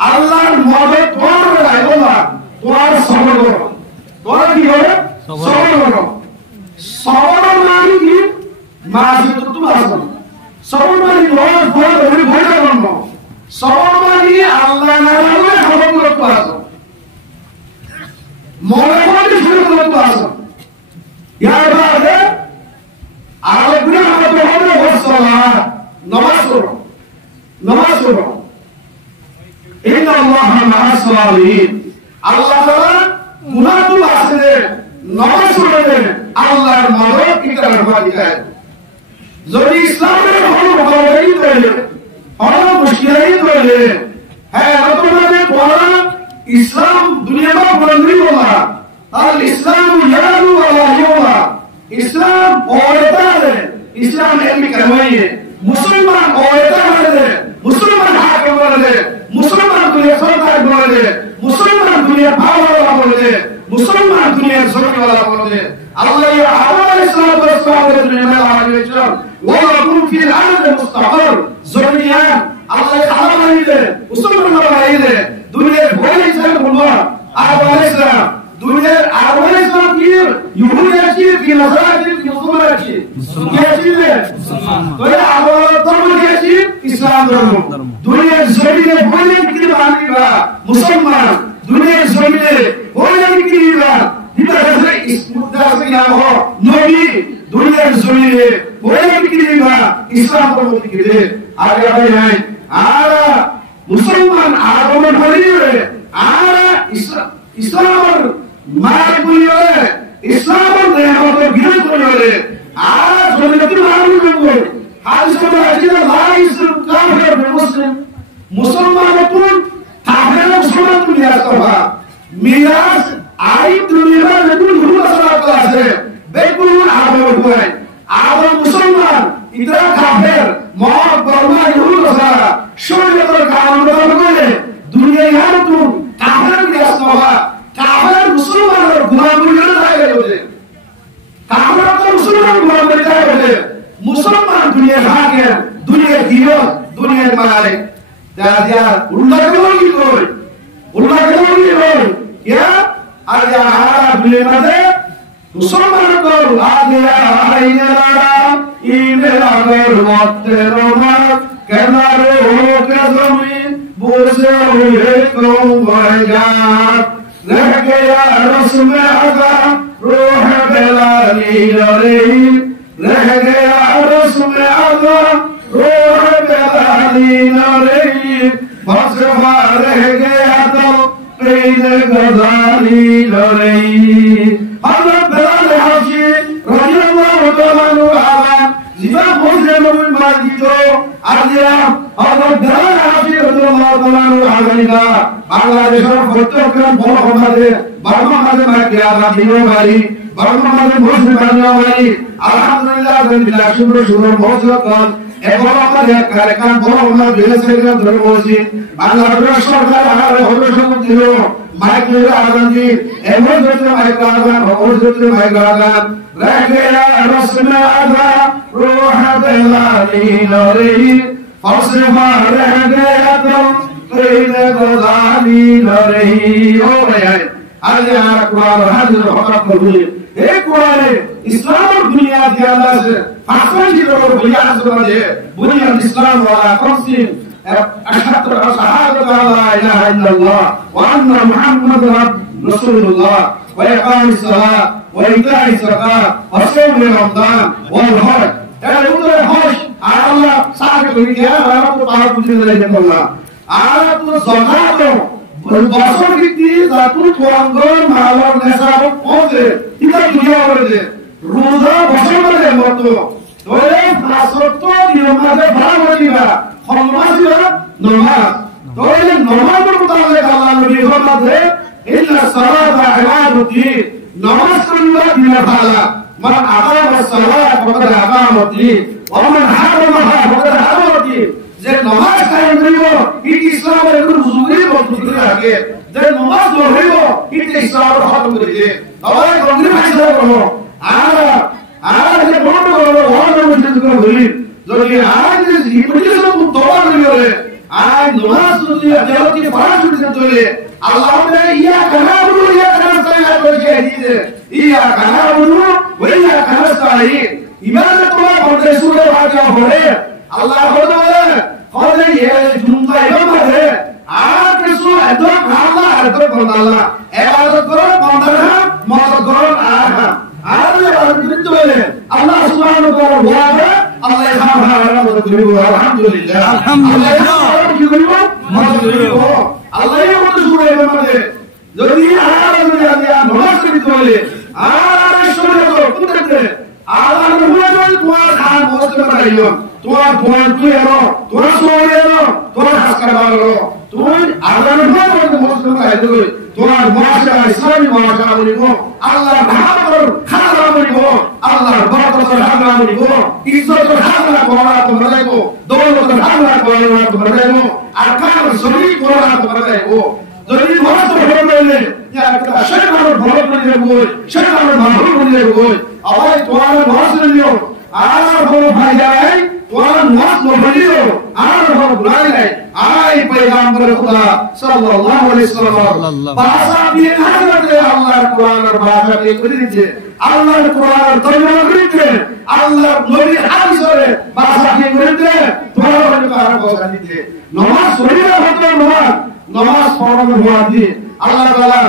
আল্লাহর মদদ তোমার আইলা তোমার সবর করো তোমার কি হবে সবর করো সবর মানে কি মাঝে তো তুমি আসো সবর মানে রোজ ভোর ধরে ভয় করো সবর মানে আল্লাহ নামে সবর করতে আসো মনে মনে শুরু করতে আসো ইয়ার বাদে আরেকটা আমাদের হলো ওয়াসসালাহ নামাজ পড়ো ইন্নাল্লাহা মা'আস সালিহিন আল্লাহ তাআলা মুনাফিক আছে নামাজ পড়ে আল্লাহর মদদ কিতাব দিতে যদি ইসলামের হলো ভালোই করে হলো মুশকিলাই করে হ্যাঁ আপনাদের পড়া ইসলাম দুনিয়াতে বন্ধই বলা আর ইসলাম ইয়াদু ওয়ালা ইউলা ইসলাম ওরতা है ইসলাম এমনি করवाइए মুসলমান ওরতা है মুসলমান হাকিম বলে মুসলমান দুনিয়া সরকার বলে মুসলমান দুনিয়া ভাওয়ালা বলে মুসলমান দুনিয়া সরকারওয়ালা বলে আল্লাহ আলাইহিস সালাতু ওয়াস সালামের নিয়মে আলাইহিস ওয়া কুন ফিল আরদ মুস্তাকর জমিয়া আল্লাহ আলাইহিস মুসলমান আলাইহিস দুনিয়ার বলে ইসলাম বলবো আলাইহিস দুনিয়ার আলাইহিস কি ইহুদি আছে কি নাসারা আছে কি মুসলমান আছে কি আছে তো এই আলাদা ধর্ম কি আছে ইসলাম ধর্ম দুনিয়ার জমিনে বলে কি বানিবা মুসলমান দুনিয়ার জমিনে বলে কি দিবা দিবা আছে ইসলাম নাম হ নবী দুনিয়ার জমিনে বলে কি দিবা ইসলাম ধর্ম কি দে আগে আগে নাই আর মুসলমান আগমন হলিয়ে আর ইসলাম মার বলিয়ে ইসলাম নেমত বিরোধ করে আর জমিনে মানুষ বলে হাদিস আছে লা ইসলাম কাফির মুসলিম মুসলমান তুন কাফির মুসলমান দুনিয়া সভা মিরাজ আই দুনিয়া যেগুলো হুরুল সালাত আছে বেকুল আগমন হয় আর মুসলমান ইতরা কাফির মত বর্মা হুরুল সালাত শরীয়তের কানুন করে দুনিয়া আর তুন কাফির দিয়া সভা কাফির মুসলমানের গোলামি হয়ে গেছে কাফির তো মুসলমান গোলামি হয়ে গেছে মুসলমান দুনিয়ার হাকিম দুনিয়ার হিরো দুনিয়ার মালিক যা উল্লাহ কি কই क्या আর যারা দুনিয়ার মধ্যে মুসলমান কর আগে আইনে লড়া ইমেরা কর মতে রোমাত কেনারে হোকে জমিন বসে হুয়ে কম বয়জাত रह गया रस्म अदा रूह बेलाली लड़ी रह गया रस्म अदा रूह बेलाली लड़ी फसवा रह गया तो قيد غزالي لड़ी حضرت بلال حبشي رضي الله تعالى عنه زبا مسلم بن ماجد আদিরাম حضرت بلال حبشي رضي الله تعالى عنه বাংলাদেশের প্রত্যেকজন বড় সমাজে বার্মা মাঝে মাইকিয়া রাদিও ভাই বার্মা মাঝে মুসলিম ভাই আলহামদুলিল্লাহ বিল্লাহ শুকর শুকর মহসিন এবং আমাদের কারখানা বড় আমরা বিলেসের ধরে বসি বাংলাদেশ সরকার আর হরসম দিল মাইক দিল আগামী এমন ধরে মাইক আগাম ওর ধরে মাইক আগাম রাখে রসমে আদা রূহ বেলালি লরি ফসমা রহ গয়া তো قيد غزالي لری ও ভাই আজ আর কোরআন হাদিস হঠাৎ বলি এই কোরআনে ইসলামের বুনিয়াদ আল্লাহ से ফাসল দিলো বুনিয়াদ আছে বুনিয়াদ ইসলাম ওয়ালা কমসিন أشهد شهادة لا إله إلا الله وأن محمد رسول الله وإقام الصلاة وإيتاء الزكاة وصوم رمضان والحج يعني يقول الحج على الله صاحب الرجال ولا تطهر من ذلك الله على الزكاة বছর ভিত্তি জাতুল কোরআন মালার নেশাব পৌঁছে এটা দুনিয়া বলে রোজা বছর বলে মতো তোরে ফাসত নিয়মাতে ভালো দিবা খলমাসিবা নামাজ তোরে নামাজের মোতাবেক আল্লাহ নবী ফরমাতে ইন্না সালাতা ইবাদাতুদ্দিন নামাজ করিবা দিনা তাআলা মান আকামা সালাত ফাকাদ আকামাদ্দিন ওয়া মান হারামাহা ফাকাদ হারামাদ্দিন যে নামাজ কায়েম করিব এটি ইসলামের একটি বুজুর্গি বস্তু থাকে যে নামাজ পড়িব এটি ইসলামের খতম করিবে আবার গঙ্গি ভাষা করব আর যে বড় বড় ওয়াজ মসজিদ করে বলি যদি আজ ইবলিস সব দোয়া করিবে আজ নামাজ যদি আদালতি ফরজ করে চলে আল্লাহ নে ইয়া কানাবুদু ইয়া কানাস্তাইন করে দিয়েছে ইয়া কানাবুদু ওয়া ইয়া কানাস্তাইন ইবাদত তোমরা করতে সুরে ভাগা পড়ে আল্লাহ বলে ফলে এ জুমলা ইবাদত আর কিছু এত আল্লাহ এত আল্লাহ ইবাদত করো বান্দারা মত করো আর বিদ্যুৎ বলে আল্লাহ সুবহানাহু ওয়া তাআলা আল্লাহ সুবহানাহু ওয়া তাআলা আলহামদুলিল্লাহ আল্লাহ কি করিব মত করিব আল্লাহ মত সুরে মানে যদি আর নামাজ করিতে বলে আর সুরে করতে আল্লাহ নবী তোমার খান বলতে পারিও তোমার ফোন তুই এনো তোর সোয়ে এনো তোর হাসকা বারো তুই আল্লাহ নবী বলতে পারিও তোমার মাশা ইসলামী মাশা বলিব আল্লাহ ভাবর খানা বলিব আল্লাহ বরকতের হামলা বলিব ইজ্জতের হামলা করা তোমরা যাইবো দৌলতের হামলা করা তোমরা যাইবো আর কার শরীর করা তোমরা যাইবো যদি মাস বলে ইয়া শয়তান ভালো করে যাবো শয়তান ভালো করে যাবো আবার তোমার মাস নিও আর বড় ভাই যায় তোমার মাস বলিও আর বড় ভাই যায় আই পয়গম্বর খোদা সাল্লাল্লাহু আলাইহি ওয়াসাল্লাম ভাষা দিয়ে হাজারে আল্লাহর কোরআনের ভাষা দিয়ে করে দিয়েছে আল্লাহর কোরআনের তরজমা করেছে আল্লাহর নবী হাদিসের ভাষা দিয়ে করেছে তোমার আর ভাষা দিতে নামাজ পড়িলে হতো নামাজ পড়ানো হওয়াতে আল্লাহ তাআলা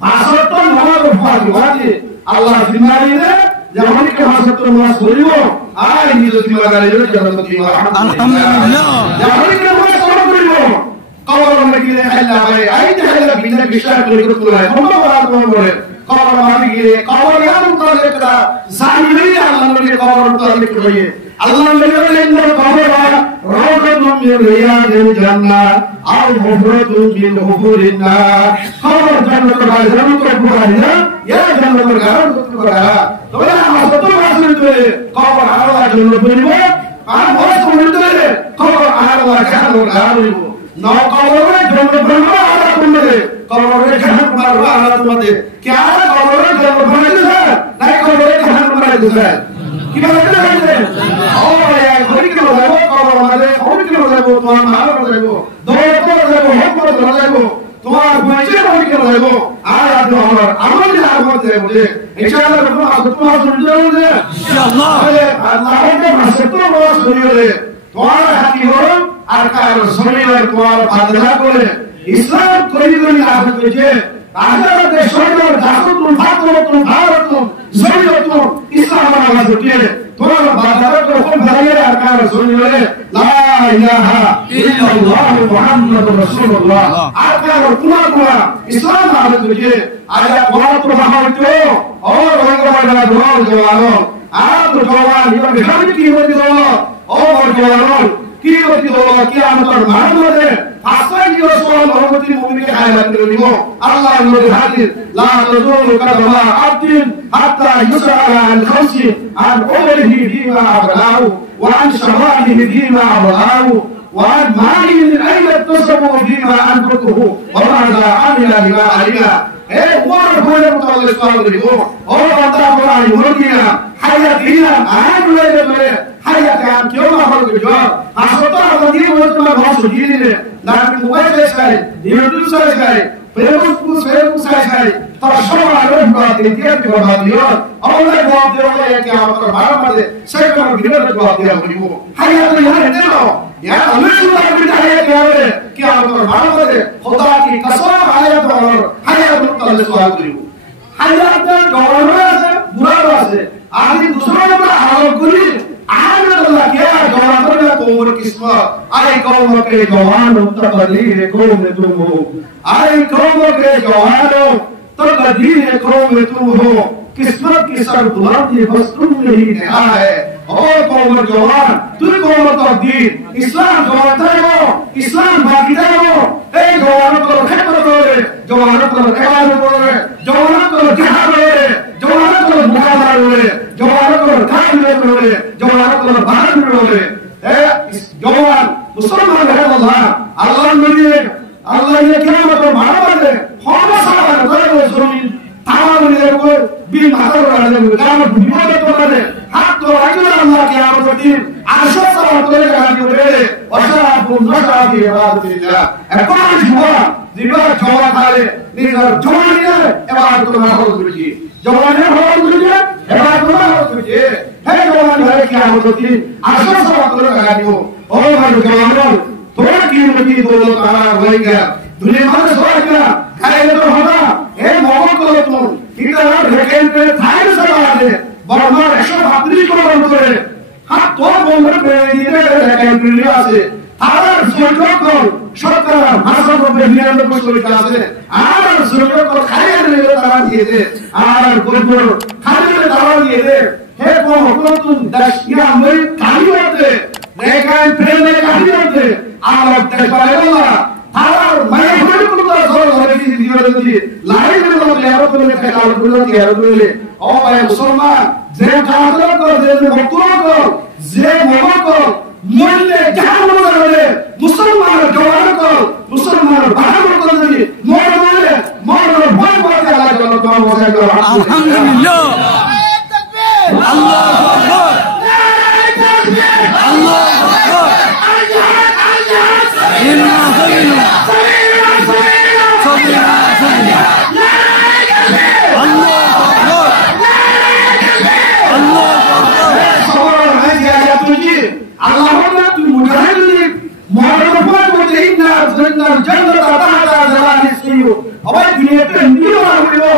ভাষাত নামাজ পড়াতে আল্লাহ জিম্মাদারি দেয় যে অনেকে ভাষাত নামাজ পড়িব আর নিজ জিম্মাদারি দেয় জান্নাত দিব আলহামদুলিল্লাহ যে অনেকে নামাজ পড়িব কবর মগিরে আল্লাহ ভাই আইতে আল্লাহ বিনা বিশ্বাস করে করতে হয় কোন বড় বড় কবর মগিরে কবর ইয়ার মুতালে করা জানি আল্লাহ নবী কবর মুতালে করে আল্লাহ নবী বলেন কবর রাউদাতুম মিন রিয়াদিল জান্নাহ আও হুফরাতুম মিন হুফুরিন নার কবর জান্নাতের বাইরে জান্নাতের বাইরে ইয়া জান্নাতের গারণ করা তোরা হাসত রাসূলকে কবর আল্লাহ জন্য বলিব আর বস বলতে কবর আল্লাহ জানো গারণ नौ करोड़ जन्म ब्रह्म आला तुम्हारे करोड़ जन्म मारो आला तुम्हारे क्या करोड़ जन्म ब्रह्म है नहीं करोड़ जन्म ब्रह्म है कि बात है और यार कोई क्यों है वो करोड़ हमारे और क्यों है वो तुम्हारा मारो है वो दो तो है वो हम को है वो तुम्हारा बच्चे को क्यों है वो आया तो हमारा अमल जा मत है मुझे इंशाल्लाह रब्बुल तुम्हारा सुन जाओगे इंशाल्लाह अल्लाह के मसतों को सुनिए तुम्हारा हाथी हो আর কার শরীরের তোমার বাধা করে ইসলাম করিগনি আহত হয়েছে আজাদে শরীরের দাসত্ব ভাতত্ব ভারত শরীরত্ব ইসলাম আওয়াজ উঠিয়ে তোমার বাধা করে ভাইয়ে আর কার শরীরে লা ইলাহা ইল্লাল্লাহ মুহাম্মাদুর রাসূলুল্লাহ আর কার তোমার ইসলাম আওয়াজ উঠিয়ে আয়া তোমার প্রভাব হইতো ও রঙ্গবাড়া দোয়া জওয়ানো আর তো জওয়ান ইবা বিহারি কি হইতো ও জওয়ানো কি হইতো কিয়ামতের মাঠে আসমান কি রাসূল মুহাম্মদী মুমিনকে হায়াত করিব আল্লাহ নবী হাদিস লা তাজুলু কাদমা আবদিন হাত্তা ইউসআলা আন খামসি আন উমরিহি ফিমা আবলাহু ওয়া আন শাবাবিহি ফিমা আবলাহু ওয়া আন মালিহি মিন আইনা তাসাবু ফিমা আনফাকুহু ওয়া মাযা আমিলা বিমা আলিমা এ ওয়ার বলে মুতাল্লিক সাল্লাল্লাহু আলাইহি ওয়া বান্দা কোরআন মুরগিনা হায়াত ইলা আয়াতুল বলে হায়াত কাম কিও না হল জবাব আসতা আমাদের বলতে না ভাষা দিয়ে দিলে না mobile size YouTube size Facebook size tasawwur berarti dia berbahagia Allah berbahagia kiamat berbahagia saya kalau kita berbahagia beribu hayat yang itu ya Allah sudah berbahagia kiamat berbahagia khuda ki kasam hayat berbahagia hayat Allah sudah beribu hayat doa बुरा से आदि दूसरों का हाल करी आने अल्लाह क्या जवान में कोमर किस्मत आए कौम के जवान तकदीर कौम तुम हो आए कौम के जवानो तकदीर कौम तुम हो किस्मत की सर बुलंदी बस तुम ही नेहा है ओ कौम जवान तुम कौम तकदीर इस्लाम जवान हो इस्लाम बाकी हो ए जवान को खिदमत करे जवान को इबादत करे जवान को जिहाद करे जवान को मुकाबला करे जवान को काबिल करे जवान को बाहर करे ए जवान मुसलमान है अल्लाह ने अल्लाह ये कियामत को मारा दे हम सारा करे जमीन तमाम ने को भी मारा करे कियामत बिना तो करे हाथ तो आगे अल्लाह कियामत दिन आशा सारा करे गाड़ी उड़े वशराबु नशराबि इबादतिल्लाह এখন জুয়া দিবা জওয়া খালে নিজের জওয়ানিয়ে ইবাদত করা হচ্ছে জওয়ানের হওয়ার জন্য ইবাদত করা হচ্ছে হে জওয়ান ভাই কিয়ামত দিন আশা সারা করে গাড়িও ও ভাই জওয়ান তোরা কি মতি দৌলত তারা হয়ে গেল দুনিয়া মানে সবাই না খাইলে তো হবে এ মগল করে তুমি এটা রেখে থাইলে সারা আছে বর্মার 132 কোটি করে হাত তো বন্ধ করে দিতে রেখে আছে আর সরকার সরকার ভাষা হবে 99 কোটি আছে আর সরকার খাইলে তারা দিয়ে দে আর গরিব খাইলে তারা দিয়ে দে হে কোন হুকুমত দাস ইয়া মই খালি হতে রেখায় প্রেমে খালি হতে আর দেশবারে আল্লাহ আর মায়ে হয়ে কোন সরকার হবে কি দিয়ে দিই লাইনে বলে আর বলে খেলাল বলে দিয়ে আর বলে ও ভাই মুসলমান যে কাজল কর যে ভক্ত কর যে মগ কর মরলে জাহান করে মুসলমান জওয়ান কর মুসলমান বাহাদুর করে দিই মরলে ভয় ভয় আল্লাহ জন্য তোমার মজা করো আলহামদুলিল্লাহ আল্লাহু আকবার আল্লাহু আকবার ইন্না সাবিলা সাবিলা আল্লাহু আকবার আল্লাহু আকবার সবার হাতে আয়াত তুই আল্লাহু তুই মুজাহিদ মরফা বলে ইন্না জান্নাত তাহতা জালালিস কিউ আবার দুনিয়াতে নিয়ম হলো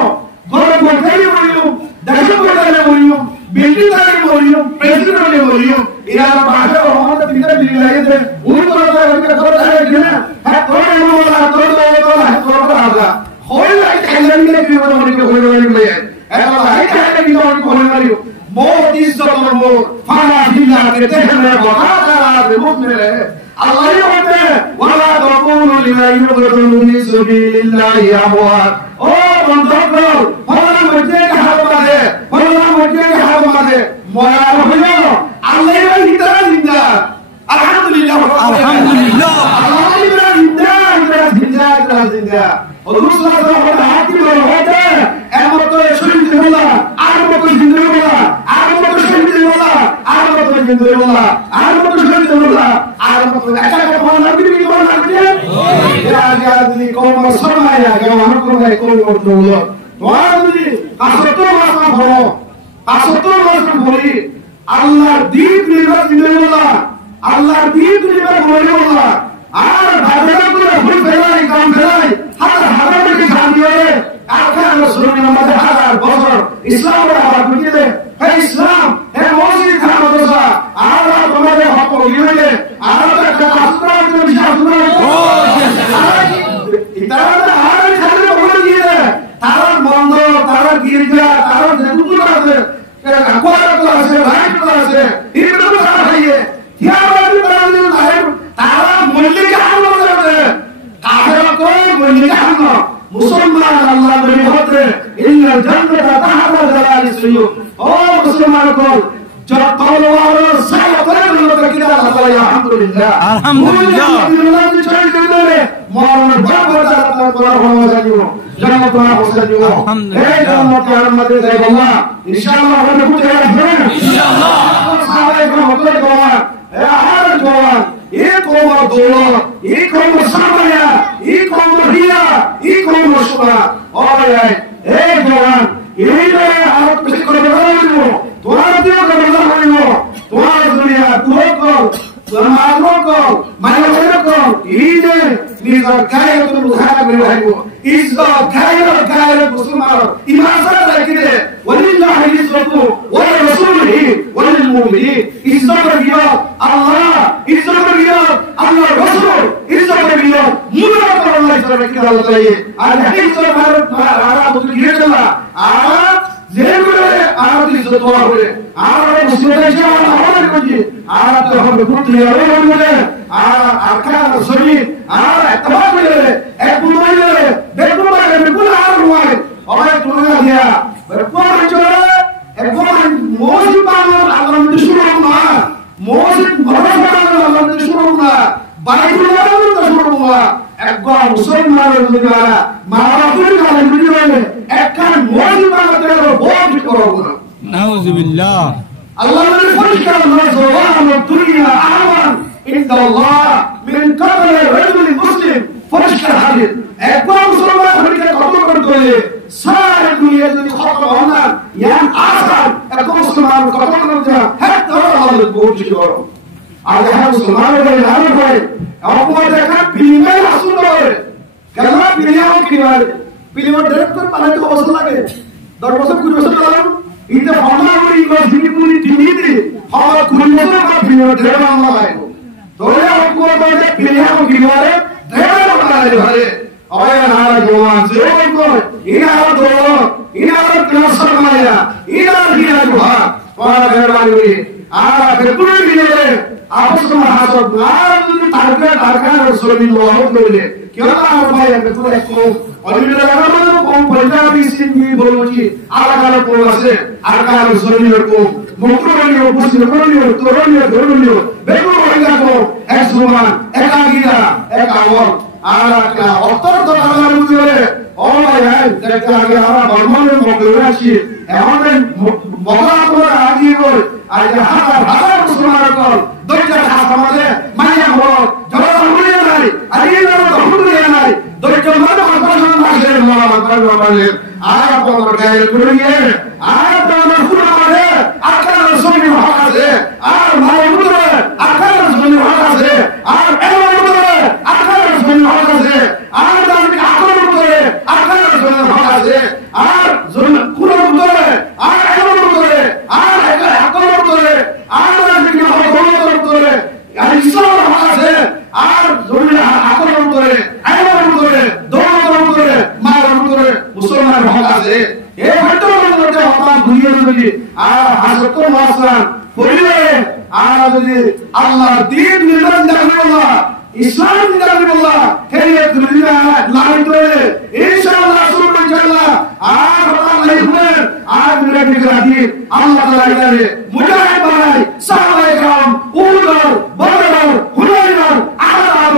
গরম করে বলিও দেশে করে বলিও বিল্ডিং বলিও প্রেসিডেন্ট বলিও এরা ভাষা রহমত বিনা দিলাইতে উনি কথা কথা কিনা হ্যাঁ তোরে বলা তোরে আগা হইল খাইলেন কে কি বলে বলি হইল বলে এখন আই খাইলেন কি বলি হইল موت عزت الموت فانا فينا كتهنا وقاتل بمؤمن الله يقول ولا تقولوا لمن يقتل في سبيل الله اموات او من ذكر ولا مجيك حرمه ولا مجيك حرمه مولا هو الله يهدى لنا الحمد لله الحمد لله الله يهدى حضور صلى الله عليه وسلم হাতি বলে হতে এমত শহীদ বলা আর মত জিন্দে বলা আর মত শহীদ বলা আর মত জিন্দে বলা আর মত শহীদ বলা আর মত একটা কথা নবী কি বলা আছে এরা যদি কোন সময় আগে আমার কোন করতে হলো তোমার যদি 75 মাস হলো 75 মাস বলি আল্লাহর দ্বীপ নির্বাচন বলা আল্লাহর দ্বীপ নির্বাচন বলা আর ভাবনাগুলো ভুল ফেলাই কাম ফেলাই হাজার শান্তি হয়ে আরকান রাসূলের মধ্যে হাজার বছর ইসলামের আবার বুঝিয়ে হে ইসলাম হে মসজিদ খান মাদ্রাসা আর তোমাদের হক ইউলে আর একটা আশ্রয় দিয়ে বিশ্বাস করে ইতারা আর খালি বলে দিয়ে তারা বন্ধ তারা গির্জা তারা যেগুলো আছে আকোয়ার আছে রাইট আছে এগুলো তারা খাইয়ে ইয়াবাদি তারা মল্লিকা হামলা করে কাফেরা কোন মল্লিকা হামলা মুসলমান আল্লাহ বলি হতে ইন্না জান্নাতা তাহতা জালালিস কিউ ও মুসলমান কোন যারা তওয়ার সাইয়া করে বলতে কি আল্লাহ তাআলা আলহামদুলিল্লাহ আলহামদুলিল্লাহ মরণ বাবা জান্নাত করা হওয়া যাবে জান্নাত করা হওয়া যাবে এই জান্নাতে আমাদের যাইব আল্লাহ ইনশাআল্লাহ আমরা বুঝে রাখবো ইনশাআল্লাহ সাহাবায়ে হকলে দোয়া আর দোয়া एक होगा दौलत एक होगा सामया एक होगा रिया एक होगा शुभा और মানবকল মানবকল ইনে নিজর গায়ত মুখারা করে রাখব ইজ্জত গায়ত মুসলমান ইমানদার রাখিলে ওয়ালিল্লাহি ইজ্জতু ওয়া রাসূলিহি ওয়া লিল মুমিনিন ইজ্জত দিও আল্লাহ ইজ্জত দিও আল্লাহ রাসূল ইজ্জত দিও মুরা করে আল্লাহ ইজ্জত রাখিলে আল্লাহ তাআলা আর ইজ্জত ভারত আরা বুঝ গিয়ে চলা আর যেগুলো আর ইজ্জত হওয়া বলে আর মুসলিম এসে আমাদের কইছে আর তো হবে কুত্তি আর বলে আর আরকান শরীর আর এতবা বলে এক বলে দেখো মানে বিপুল আর হয় ওই তুলনা দিয়া কোন চলে একবার মসজিদ বানানোর আল্লাহ মধ্যে শুরু না মসজিদ বানানোর আল্লাহ মধ্যে শুরু না বাইবেল বানানোর তো শুরু না একবার মুসলমানের মধ্যে মারা তুই কালে বুঝিবে একখান মসজিদ বানাতে বহুত করব না নাউযুবিল্লাহ আল্লাহ নবী পরিষ্কার নজওয়ান দুনিয়া আমান ইনদাল্লাহ মিন কবল রাজুল মুসলিম পরিষ্কার হাদিস একবার মুসলমান হইতে কবর করতে সারা দুনিয়া যদি খতম হয় না ইয়ান আসান একবার মুসলমান কবর করতে হ্যাঁ তো আল্লাহ বহুত করব আর যারা মুসলমানের নাম হয় অপমান দেখা বিনিময় রাসূল করে কেন বিনিময় কি বলে বিনিময় ডাইরেক্ট করে পালাতে অবস্থা লাগে 10 বছর 20 বছর লাগলো ইতে ফমাগুলি ইউনিভার্সিটি দিনিতে হওয়া কুলমত বা বিনিময় ধরে মামলা লাগলো তোরে অপমান করে বিনিময় কি বলে ধরে মামলা লাগে ওই নারা জওয়ান জোই কর ইনারা দো ইনারা ক্লাসর মায়া ইনারা হিরা দুহা ওরা গরবানি আর বেকুল বিলে আপস হাসব আর যদি তারকা রসুলিন ওয়াহ কইলে কেন আর ভাই বেকুল একো অলিরা লাগানো কম পঞ্জাবি সিন্ধি বলছি আলাদা কোন আছে আরকা রসুলিন কো মুকরনি উপস্থিত করনিও তরনিও ধরনিও বেকুল হইলা কো এক সুমান একাগিরা এক আওয়াল আর একটা অন্তর দরকার বুঝে ও ভাই দেখতে আগে আমরা বর্মনের মকলে আসি আমাদের মহা করে আগিয়ে গই আজ হাজার হাজার মুসলমান কল দুইটা সমাজে মাইয়া হল জড়া হুড়িয়ে নাই আগিয়ে না হুড়িয়ে নাই দুইটা মানে অপারেশন আছে মানে আর বড় গায়ের করিয়ে আর বড় হুড়া মানে আকার সঙ্গে হক আছে আর ভাই মুদরে আকার সঙ্গে হক আছে আর এমন মুদরে আকার সঙ্গে হক আছে আর দামি আকার মুদরে আকার সঙ্গে হক আছে আর জন্য কুরো মুদরে আর এমন মুদরে আর আকার মুদরে আর দামি হক মুদরে আর ইসলাম হক আছে আর জন্য আকার মুদরে এমন মুদরে দোয়া মুদরে মা মুদরে মুসলমান হক আছে এই ঘটনার মধ্যে হক ঘুরিয়ে যদি আর হাসত মাসলান পরিলে আর যদি আল্লাহর দ্বীন নির্মাণ জানাল্লাহ ইসলাম জানাল্লাহ হেয়ে দুনিয়া লাইন করে ইনশাআল্লাহ সুবহান আল্লাহ আর আল্লাহ লিখবেন আর দুনিয়া থেকে রাখি আল্লাহ তাআলা জানে মুজাহিদ ভাই সাহাবায়ে کرام উমর বদর হুনাইন আরাব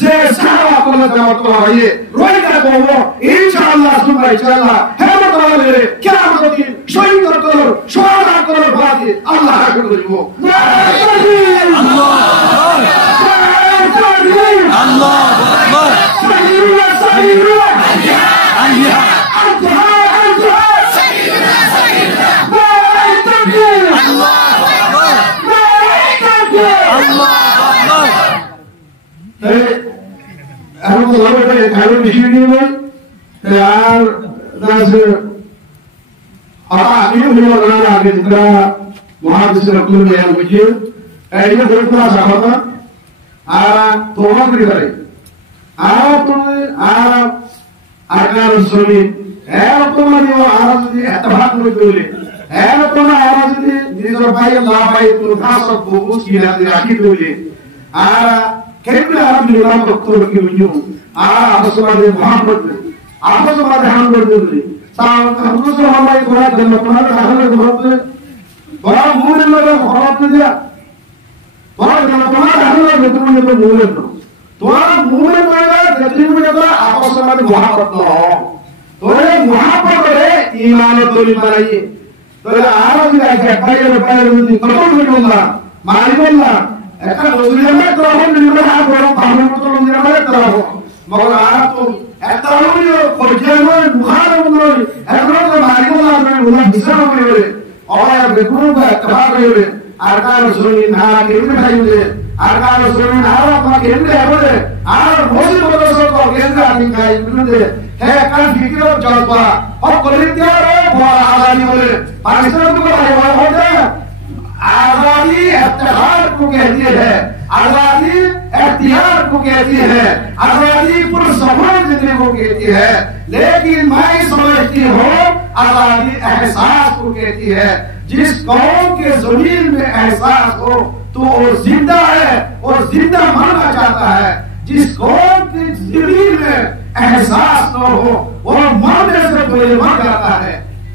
যে সাহাবা করে দাওয়াত করাইয়ে রইটা করব ইনশাআল্লাহ সুবহান আল্লাহ হেমত বলে কিয়ামত দিন শহীদ করো শহীদ করো বাকি আল্লাহ হাকিম করব আল্লাহ আল্লাহ আকবার আল্লাহ এখন বলতে কারণ বিষয় নিয়ে বল আর নাসে আমিও হলো না আগে যেটা মহাদিস রকম বয়ান হচ্ছে এই যে বলতে সাহাবা আর তোমার করে আর তুমি আর আকার সরি এর তোমার আর যদি এতভাগ করে দিলে এর তোমার আর যদি নিজের ভাই আল্লাহ ভাই তুমি খাস বুঝ কি রাখি দিলে আর কেবল আর নিলাম ডক্টর কি বুঝো আর আসলে মোহাম্মদ आपस में ध्यान कर दे हमको तो हमारी थोड़ा जन्मपनार रहने बहुत बड़ा मूल लगा खराब कर दिया थोड़ा जन्मपनार रहने मित्रों ने तो मूल लो थोड़ा मूल लगा जल्दी में लगा आपस में मोहब्बत ना हो थोड़े मोहब्बत करे ईमान तो बनाइए तो आराम से ऐसे भाई नहीं कौन नहीं बोलना मारी बोलना ऐसा मुस्लिम में तो हम नहीं बोला बोलो हम तो मुस्लिम में तो मगर आप तो এতগুলো পর্যায়ে মুখারগুলো এখন তো মারিগুলো আপনার উলা বিছানো করে ওরা বেকুব একটা ভাগ করে আর কার শুনি না কেউ খাইলে আর কারো জমি আর আপনার কেন্দ্রে হবে আর মুসিবত সকল কেন্দ্রে আপনি খাই বিরুদ্ধে হ্যাঁ কাল ফিকির জলবা और कलितियार और आजादी बोले पाकिस्तान को होते आजादी इत्तेहाद को कहती है आजादी इख्तियार को कहती है आजादी पुरसमझ जिंदगी को कहती है लेकिन मैं समझती हूँ आजादी एहसास को कहती है जिस कौम के जमीन में एहसास हो तो वो जिंदा है और जिंदा मरना चाहता है जिस कौम की जमीन में एहसास न हो वो मरने से पहले मर जाता है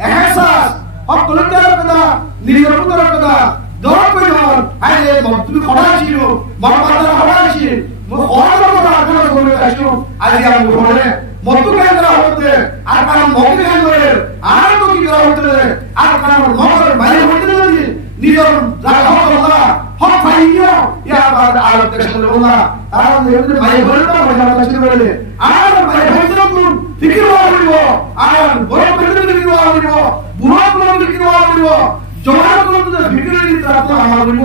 एहसास और कुलंदर कदा निजरुदर कदा दो पेजोर आये मक्तुल खडाशिरो मरबादर खडाशी मो और कदा आगला बोले आशिरो आज हम बोले मक्तुल केंद्र होते আর কারণ মক্তुल কেন্দ্রে আর তো কি করা হতে আর কারণ মক্তुल বাইরে হতে না নিজের জায়গা হলো হক ভাইও ইয়া বাদ আর দেশগুলো আর এদের ভাই বলতো মজা ছিল বলে আর ভাই ভাইদের কোন ফিকির হইব আর বড় পেলে ফিকির হইব বুড়া কোন ফিকির হইব জওয়ান কোন ফিকির নিতে রাখতে আমার হইব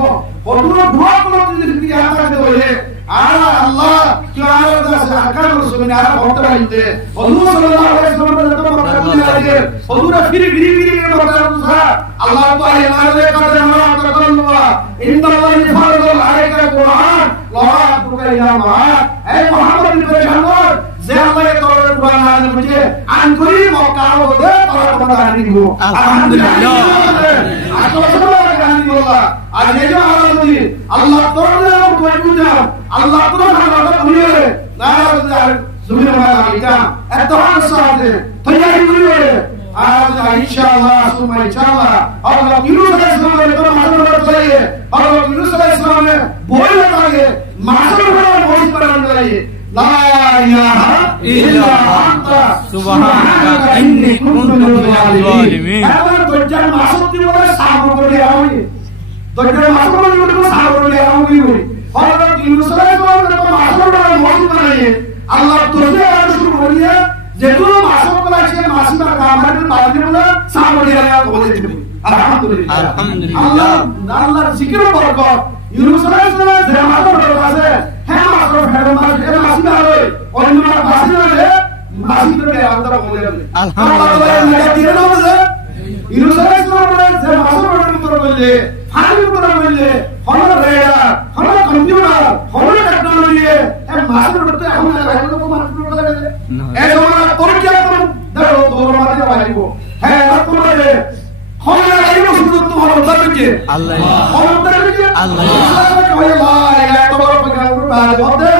অদূর বুড়া কোন ফিকির আকারে বলে আর আল্লাহ কি আর দাস আকার রসুল আর হতে রাইতে অদূর সাল্লাল্লাহু আলাইহি ওয়াসাল্লাম বলতে লাগে অদূর ফিরি ফিরি ফিরি বলতে আল্লাহ তো আই মারে করে মারা করল্লা ইন্নাল্লাহি ফারাদাল আলাইকা কুরআন লা তুকা ইলা মা এই মুহাম্মদ পেশানোর যে আল্লাহ তোর কুরআন নাযিল করেছে আন করি মক্কা ওদে তোর কথা আনিব আলহামদুলিল্লাহ আসলে গানি বলা আর এই যে আল্লাহ তোর নাম কই বুঝা আল্লাহ তোর নাম কইলে না জমিন মালা এটা এত হাসাতে তৈরি কইলে आज इंशाअल्लाह सुमा इंशाअल्लाह और यूनुस अलैहिस्सलाम ने तो मासूम बताइए और यूनुस अलैहिस्सलाम ने बोल लगाए मासूम बोल बनाइए ला इलाहा इल्ला अंता सुबहानका इन्नी कुन्तु मिनल जालिमीन এবার দজ্জাল মাসুম কি বলে সাবর করে আমি দজ্জাল মাসুম বলে সাবর করে আমি और यूनुस अलैहिस्सलाम ने तो मासूम बोल बनाइए अल्लाह तुझे और शुरू करिए যেগুলো মাসুম করা আছে মাসিমা কামারের মাধ্যমে সামরিয়া বলে দিবেন আলহামদুলিল্লাহ আলহামদুলিল্লাহ আল্লাহর জিকির বরকত ইউনুস আলাইহিস সালাম যে মাসুম আছে হ্যাঁ মাসুম হ্যাঁ মাসিমা হয় অন্য মাসিমা হলে মাসিমকে আলাদা বলে দিবেন আলহামদুলিল্লাহ ইউনুস আলাইহিস সালাম যে মাসুম বলে ফানি বলে হলো রেডার হলো কম্পিউটার হলো টেকনোলজি এ মাসুম করতে এখন রাখলো তো মাসুম করে দেবে এই জন্য তোর কি এখন দেখো তোর মাঝে বাইব হ্যাঁ তোমারে হলো এই শুধু তো হলো দেখে আল্লাহ হলো দেখে আল্লাহ কয় লা ইলাহা তোর প্রকার বাদ হতে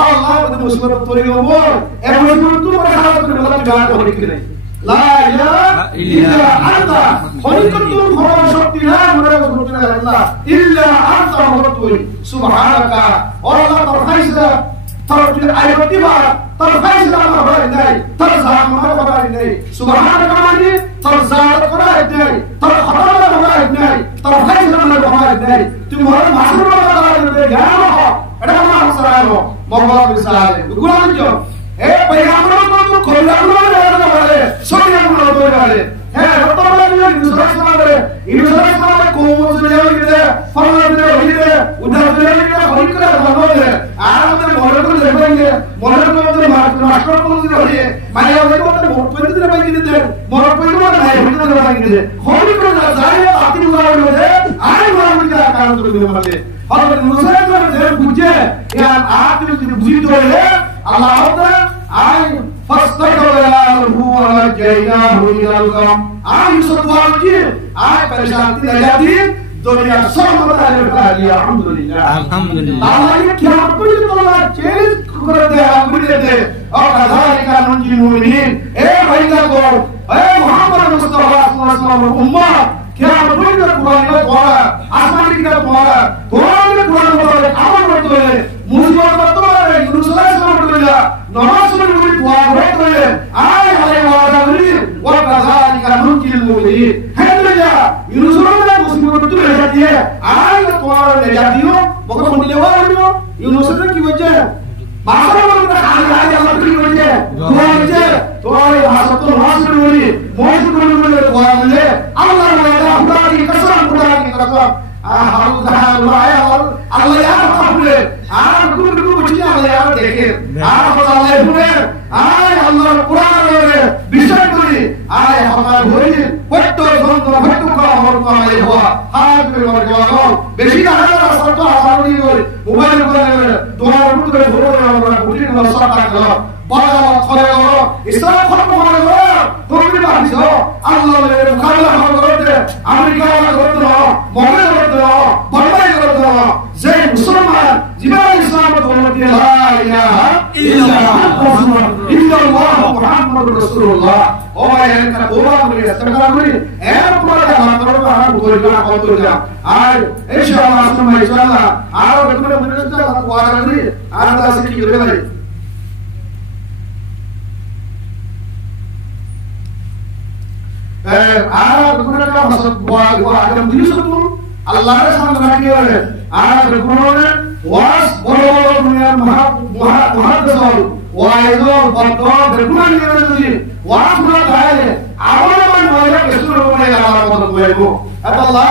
আল্লাহ বলে মুসিবত তোরে গো এর মুসিবত তো করে হালত করে বলা গান করে কি নাই লা ইলাহা ইল্লা আনতা খলিকাতুল খবর শক্তি না মনে করতে না আল্লাহ ইল্লা আনতা মরতুল সুবহানাকা আল্লাহ তোর ফাইসলা তোর আয়াতি বা তোর ফাইসলা আমার হয় নাই তোর জাম আমার হয় নাই সুবহানাকা মানে তোর জাত করা নাই তোর খবর হয় নাই তোর ফাইসলা আমার হয় নাই তুই মোর মাসুর বাবা জ্ঞান হ এটা আমার সরানো মহম্মদ বিসালে গুলাম जो ए पैगंबर को खोलानो वाले सोनियानो वाले है रतवाले यूसुफ को मुझे ये फरमाने होइले उधर ले होइकरा भागोले आरामে মনে করে দেখবেন মনে করে মাস্টার কোন দিন মানে ওই কথা বলতে দিন বাইরে দিতে মনে পড়লো না হইতে না বাইরে হই করে না যায় আতি উড়ালে আই মারবিটা কারণ করে দিতে পারে হযরত মুসা যে বুঝে ইয়ার আতি যদি বুঝিতে হলে আল্লাহ তাআলা আই ফাস্তাগফিরু ওয়া নাজাইনাহু মিনাল গাম আই সুবহানাল্লাহি আই পরেশানি নাজাতি दुनिया सब बता रहे अल्हम्दुलिल्लाह अल्हम्दुलिल्लाह अल्लाह ये क्या कोई तो अल्लाह चेंज कर दे हमने दे और कज़ालिका नुनजिल मुमिनीन ए भाईजा को ए मोहम्मद मुस्तफा सल्लल्लाहु अलैहि वसल्लम उम्मा क्या कोई तो कुरान का द्वारा आसमान की द्वारा कुरान के कुरान द्वारा अमल करते हैं मुस्लिम मत है यूनुस अलैहिस्सलाम बोला नमाज में भी दुआ करते हैं आए हरे वाला वली और कज़ालिका नुनजिल मुमिनीन है दुनिया यूनुस है आज तुम्हारा ले जाती हो बहुत मुझे वाला यूनिवर्सिटी की वजह भाषा में खाली आज अल्लाह की वजह तुम्हारे भाषा तो भाषा में मौजूद होने वाले तुम्हारे अल्लाह ने खुदा की कसम আল্লাহ আর কাপড়ে আর গুরু বুঝি আল্লাহ আর দেখে আর আল্লাহ শুনে আল্লাহর কোরআনের বিষয় করি আমার হই প্রত্যেক যন্ত্র প্রত্যেক আমল করে হওয়া হাত করে যাওয়া বেশি হাজার রাস্তা তো আমারই করে মোবাইল করে তোমার উপরে ধরে আমরা বুঝি না সব টাকা বড় করে ইসলাম খতম করে তুমি ভাবছো আল্লাহর মুকাবিলা করতে আমেরিকা করতে মনে করতে বড়াই করতে যে মুসলমান জীবন ইসলাম ধর্মকে লা ইলাহা ইল্লাল্লাহ মুহাম্মাদুর রাসূলুল্লাহ ও এর দোয়া করে ইস্তেগফার করি এর পরে আল্লাহ তাআলা আমাকে বলবেন কত যা আর ইনশাআল্লাহ ইনশাআল্লাহ আর দেখুন মনে হচ্ছে ওয়ারা করি আর দাসে কি করে ভাই আর দেখুন একটা হাসব ওয়া আদম দিন শুধু আল্লাহর সামনে রাখিয়ে আর দেখুন ওয়াস বড় বড় দুনিয়ার মহাদ্দেশ ওয়াইদো বড় দেখুন নিয়ে ওয়াস বড় গায়ে আমার মনে কিছু রকমের আল্লাহ মত বলবো আল্লাহ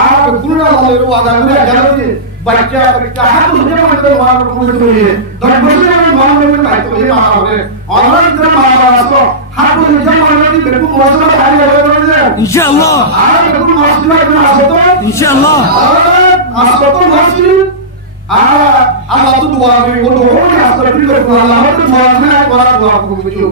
আর দেখুন আল্লাহর ওয়াদা করে জানাতে বাচ্চা বাচ্চা হাত ধরে মনে ওয়াদ করে বলে দশ বছরের মনে মনে বাইতে হয়ে মারবে অনলাইন করে মারবা আসো হাত ধরে মনে দেখুন মজা খালি হবে ইনশাআল্লাহ আর দেখুন মজা আসো তো ইনশাআল্লাহ আসো তো মজা Allah tu dua kali, waktu orang yang asal pilih Allah tu dua kali, orang dua kali.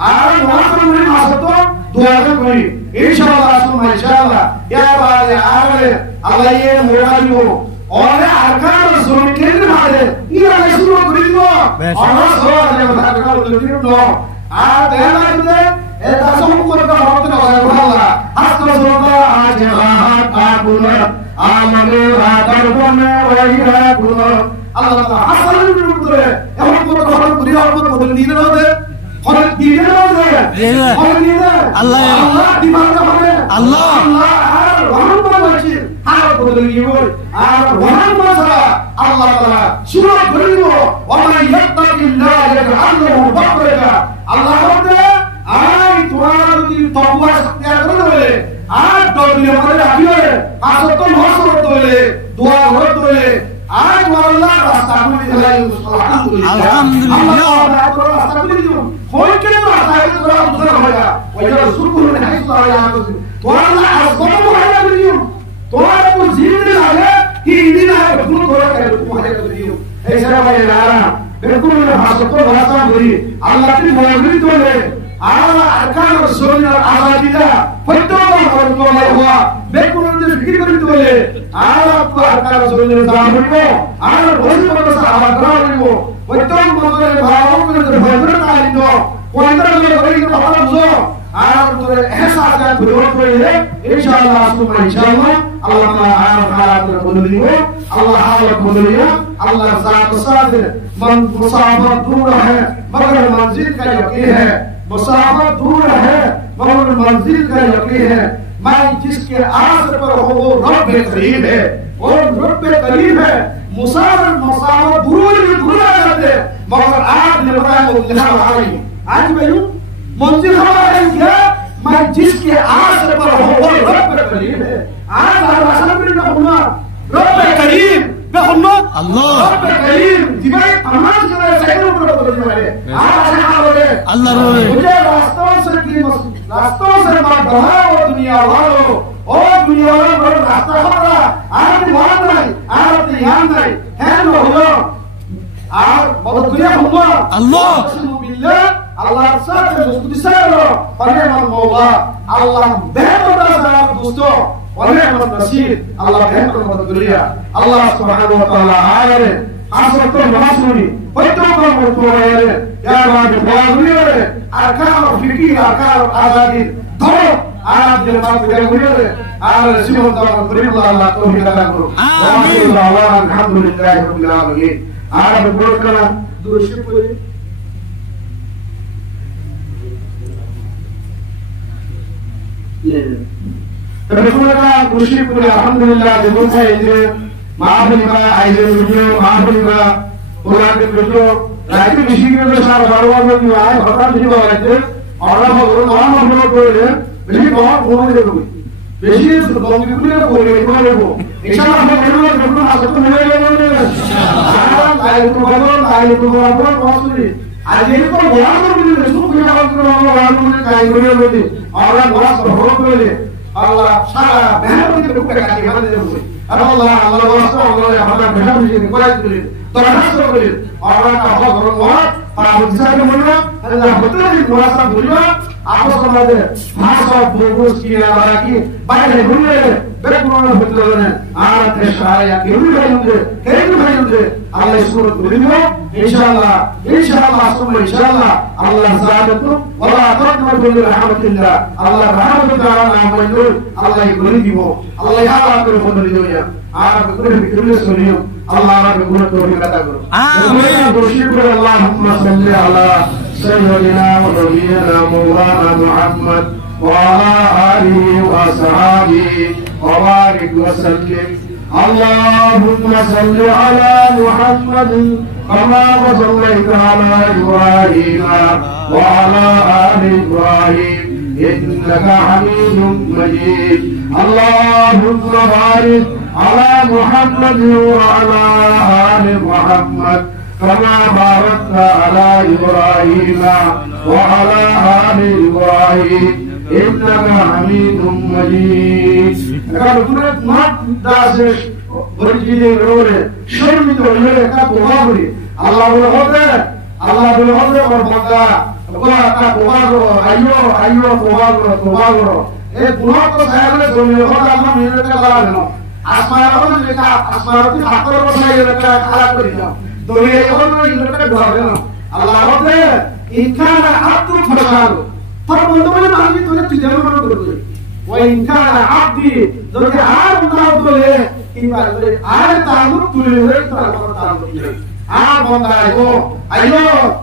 Orang kali masuk tu dua kali. Insyaallah semua insyaallah. Ya baik, Allah ye muradu. Orang akan suruh kiri mana? Ini ada suruh beribu. Orang suruh ada berada di beribu. Dengar itu, tak semua kita orang tu Allah. Asal suruh ajaran aguna. Amanu adarpone wahiraguno Allah hasan nurudre eman ko koran puri almot bodol dine node koran dine node koran dine Allah dimana hone Allah ar wahan bachi har bodol yibor ar wahan masra Allah taala sura boribo wa man yattaqillaha yaj'al lahu makhraja Allah hode ai tuar di taqwa satya korbe আর দলিল করে আবিয়ে আসত নস করতে দোয়া করতে আর আল্লাহ রাস্তা করে দিলাই আলহামদুলিল্লাহ আল্লাহ রাস্তা করে দিও কোন কে রাস্তা করে তোরা হয়া ওই রাসূল করে নাই সাল্লাল্লাহু আলাইহি ওয়াসাল্লাম তোরা আসবত হয়া দিও তোরা কো জিন্দে লাগে কি দিন আছে কোন তোরা করে হয়া দিও এই সারা ভাই না বিলকুল হাসত রাস্তা করি আল্লাহ কি বলবি তোরে Allah akan bersuara azabida, pertama kalau Allah berkuasa fikir begitu boleh. Allah akan bersuara azabida, Allah berkuasa azabida. Pertama kalau bahawa kita berbuat itu, kita kalau beri kepada Allah, Allah bersuara ehsan dan berbuat boleh. Insyaallah semua insyaallah Allah Taala berboleh. Allah boleh. Allah Zat Sadir, musafir दूर है, मगर मंजिल का यकीन है. मुसाफिर दूर है मगर मंजिल का यकीन है मैं जिसके आस पर हूँ वो रब करीब है और रब करीब है मुसाफिर दूर भी दूर आ जाते मगर आज ने बताया मंजिल हमारी आज मैं मंजिल हमारी क्या मैं जिसके आस पर हूँ वो रब करीब है आज हमारा कहूँगा रब करीब Allah Karim दिमाग तमाम जगह सही ऊपर बदलने वाले Allah रोए मुझे रास्तों से मार बढ़ा वो दुनिया वालों पर रास्ता हमारा आप मान नहीं आप ध्यान नहीं है लो हुआ आप बहुत दुनिया हुआ Allah बिल्लाह Allah साथ मुस्कुराओ पढ़े मन मौला Allah बेहतर दास दोस्तों ونعم النصير الله بهمك الدنيا الله سبحانه وتعالى عالم عصرت المعصومي ويتوقع مرتوى يا بعد الواغير أركان الفكير أركان الآزادين ضرب عالم جلبات الجمهورية على رسيم الدولة الكريم الله توفيق لكم وآخر دعوانا الحمد لله رب العالمين عالم البركة دور الشكوى Terima kasih kepada Alhamdulillah dengan saya ini maafin Pak Aizan video maafin Pak Quran video lagi misi kita sahaja baru-baru ini ayat hotel ini bawa aja orang orang boleh boleh beli bawa boleh boleh beli itu boleh boleh boleh insyaallah bagaimana betul asal mengenai lain itu maksudnya ada itu orang begitu semua orang kayak begitu orang beras berhubung Allah salah benar itu bukan kaki mana itu Allah Allah yang mana benar begini kuat begini terus begini orang apa orang para bisa kemudian ada betul di merasa beriman apa sahaja masa fokus kira lagi banyak benar betul betul alat saya kemudian Allah surat beriman insyaallah semua insyaallah Allah zadatu wala taqnatu min rahmatillah Allah rahmatullah namanya Allah berimu Allah Allah berfirman Arab berfirman suriyo Allah Arab berfirman kata guru amin bersyukur Allahumma salli ala sayyidina wa nabiyyina maulana Muhammad wa ala alihi wa sahbihi wa barik wa sallim Allahumma salli ala Muhammad kama sallaita ala Ibrahim wa ala ali Ibrahim innaka Hamidum Majid Allahumma barik على محمد وعلى آل محمد كما باركت على إبراهيم وعلى آل إبراهيم إنك حميد مجيد. Kalau tulis mat dasar berjudi berole, syurmi berole kat buahuri. Allah berhode berbangga. Buah kat buahro, ayo buahro. Buah tu saya le suami orang mana ni kalau asmaul akbar saya mereka kalah berinya. Dunia orang mereka dua Allah hote inkana abdu fasal. Teman-teman lagi tu ni tidak mana berdua. Wa inkana abdi jadi har tahu boleh ibarat har tahu boleh tahu. Bangga ayo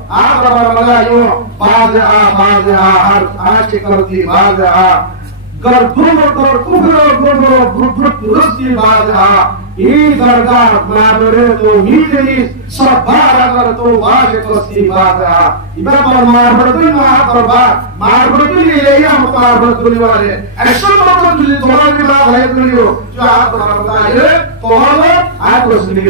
bangga ayo baza har cikarti baza Gar Rasti Baja, Dargah Madure to Hidis, Sabara to Baja Rasti Baja, Ibaba Marbertin Marbertin Yam Marbertin, and some of the Torah Tohala, I was the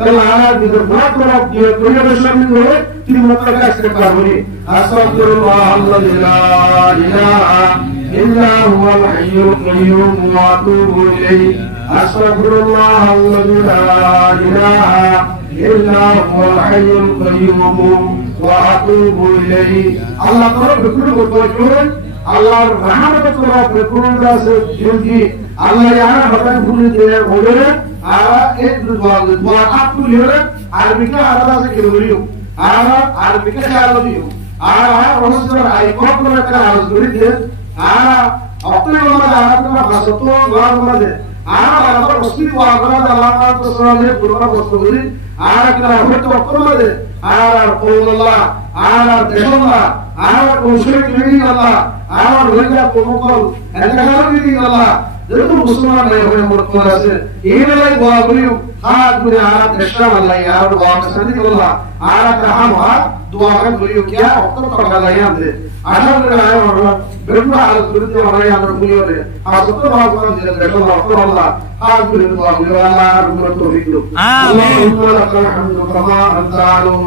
Allah kita buat orang dia punya Islam ini tidak mengatakan sekarang ini Astagfirullahaladzim la ilaha illa huwal hayyul qayyum wa atubu ilaih Astagfirullahaladzim la ilaha illa huwal hayyul qayyum wa atubu ilaih Allah Taala berfirman Allah rahmatullah berfirman jadi Allah yang bahkan punya dia boleh एक द्वार आपको लिया army का आधा से kilometre army का चारों दियो रोज़ आई कॉप को रखा रोज़ दूरी थे अपने वाला आराम का बसतो द्वार वाला दे आराम पर उसकी द्वार वाला दालाना तो साले पुरना बसतो दूरी आराम का होट तो अपने वाला दे आराम कोल्ला आराम देशोला आराम कोशिश नहीं वाला आराम लोग कोमोकल ऐसा नहीं वाला itu musulman yang berkuasa. Inilah buah beliau. Hak punya anak Islam Allah ya. Buah kesana Allah. Anak raham hak dua kan beliau kia. Oktor pergalaian deh. Ada pergalaian orang berdua harus berarti orang yang berbeliau deh. Asal tu bahkan tidak betul oktor Allah. Hak beliau buah beliau Allah berbuat hidup. Amin. Allahumma kama antalu.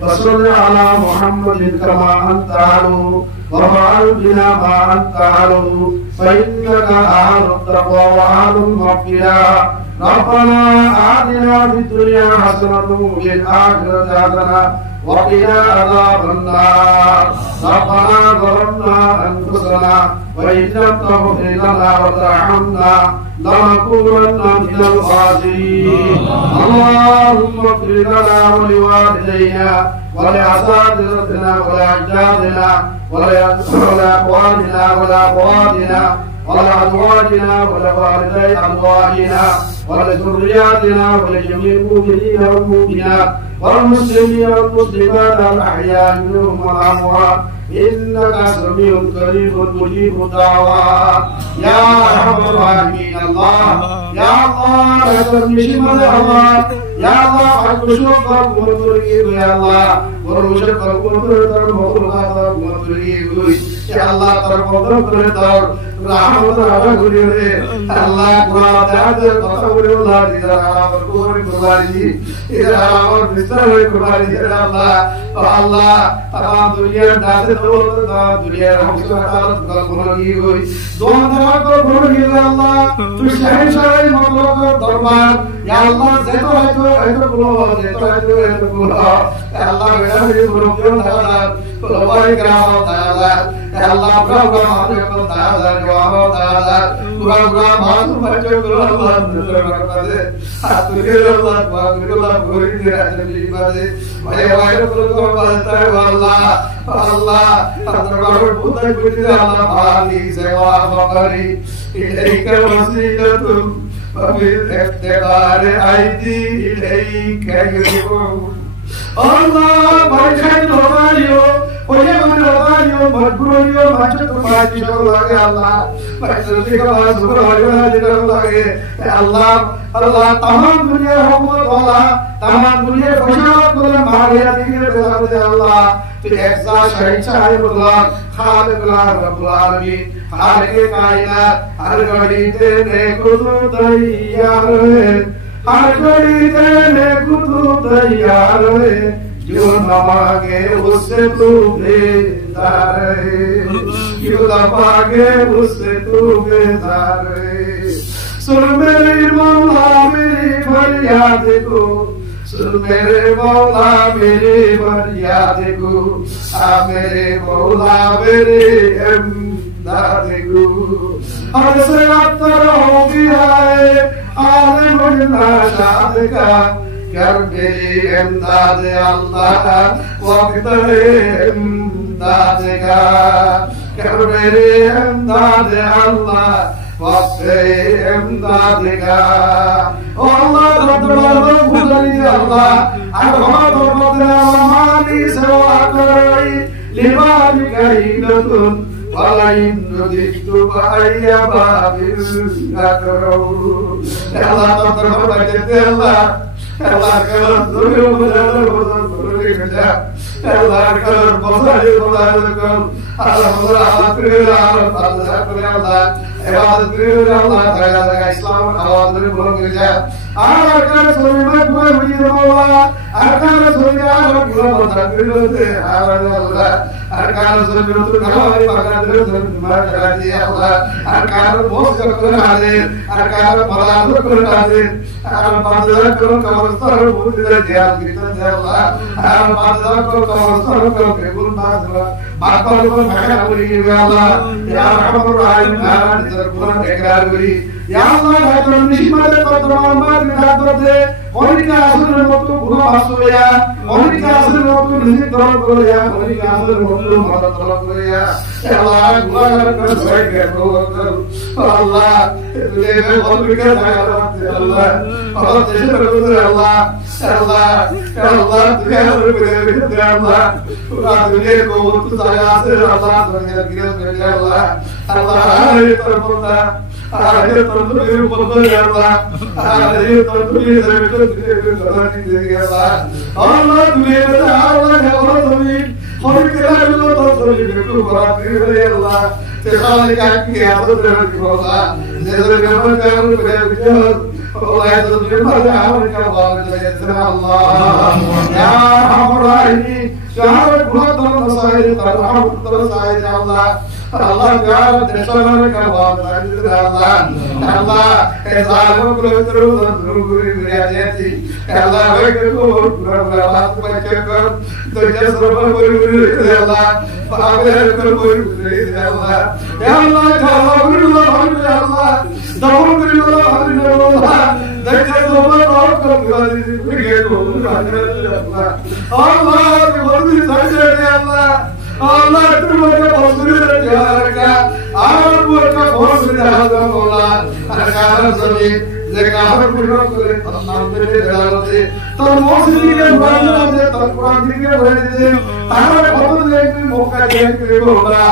Wasalli ala Muhammadin kama antalu. وفعل بنا ما أنت أعلم فإنك أهل التقوى وأهل المغفرة ربنا آتنا في الدنيا حسنة وفي الآخرة حسنة وقنا عذاب النار ربنا ظلمنا أنفسنا وإن لم تغفر لنا وترحمنا لنكونن من الخاسرين اللهم اغفر لنا ولوالدينا ولأساتذتنا ولأجدادنا ولأخواننا ولأخواتنا ولأزواجنا ولوالدي أزواجنا ولذرياتنا ولجميع المؤمنين والمؤمنات والمسلمين والمسلمات الأحياء منهم والأموات إنك سميع قريب مجيب الدعوات يا أرحم الراحمين الله يا الله لا تنسى يا الله يا الله حق شوقك ومطريق يا الله ورشدك ومطريق ومطريق يا الله ترفض بريدار رحمة الله الله قرآن تعالى قصور الله إذا أمر قول قرآني إذا أمر بستر قرآني يا الله الله تمام دنيا داس दुनिया दरबार या अल्लाह जेतो है बोलो जेतो अल्लाह मेरा भी बोलो लोबाई ग्राम ताला अल्लाह प्रभु हमारे को ताला जवाब ताला पूरा पूरा मास बच्चे को अल्लाह नजर रखता है तुझे अल्लाह पूरी जिंदगी बादे भाई भाई को बोलता है अल्लाह अल्लाह दरबार बहुत कुछ अल्लाह भाली सेवा बकरी इलेक वसीलतुम وبالافتقار أيدي إليك يرجعون الله بركة الغاليو ويمن الغاليو مجبوريو مجد ماجد الله يا الله مجدك واسبر عليك الله يا الله الله تمام دنيا حكمت الله تمام دنيا فشاوت كل ماريا دير يا الله في إحسان شهيد شهيد الله خالق الله رب العالمين خالق कायनात हर घड़ी तेरे खुद तैयार है हर घड़ी तेरे खुद तैयार है जो न मांगे उससे तू बेदार है जो न मांगे उससे तू बेदार है सुन मेरी मौला मेरी फरियाद को सुन मेरे मौला मेरी फरियाद को आ मेरे मौला मेरे हर से अतर हो गया है आने बढ़ना शाद का कर मेरी इमदाद अल्लाह वक्त इमदाद का कर मेरी इमदाद अल्लाह वक्त इमदाद का अल्लाह दरबार गुजरी अल्लाह अरहम माली सेवा करी लिबान कहीनतुन Walain nuditu bahaya babil ngakarau Allah terbaik Allah Allah kalau dulu benar kerja Allah kalau pasal benar Allah Allah Allah Allah Islam awal belum kerja akan sunnah Allah akan sunnah Allah akan sunnah أركان موسى كل هذه أركان فلان كل هذه أركان كل كورستر بودي جيال كتير الله أركان كل كورستر كل كبر نازل باقي كل مكان بودي الله يا رب الرحيم أنا تربون إكرار بودي يا الله هذا نشمة كتران ما بنادرته هوني كاسر موتو بنا مسويا هوني كاسر موتو نزيد دور كليا هوني كاسر موتو ماذا دور كليا يا الله Allah lebih berfikir Allah Allah Allah Allah Allah Tuhan berfikir Allah dunia ko saya Allah dunia Allah Allah hari terpunya hari terpunya Allah hari terpunya Allah dunia Allah Allah Holy Keralu Tosoli Biku Barakiri Allah Sekali kaki atau terhadap Allah Zezor Gamal Kamu Berbicara Allah itu terima kasih Allah Ya Hamra ini Syarat buat dalam saya terhadap saya Allah Allah Taala desana kawan Allah Allah ezalu terus berhati Allah berkuat berbalas macam terus berbuat Allah pamer berbuat Allah ya Allah Allah Allah daun Allah Allah dekat Allah Allah berbuat saja Allah Allah terima kasih Allah, aku berkata Allah, akan seni যে কাফের পরিণত করে তার নাম ধরে দেওয়াতে তোর মসজিদে বানাতে তোর কোরআন দিকে বলে দিতে তাহলে কত দেখবি মক্কা দেখবি বলা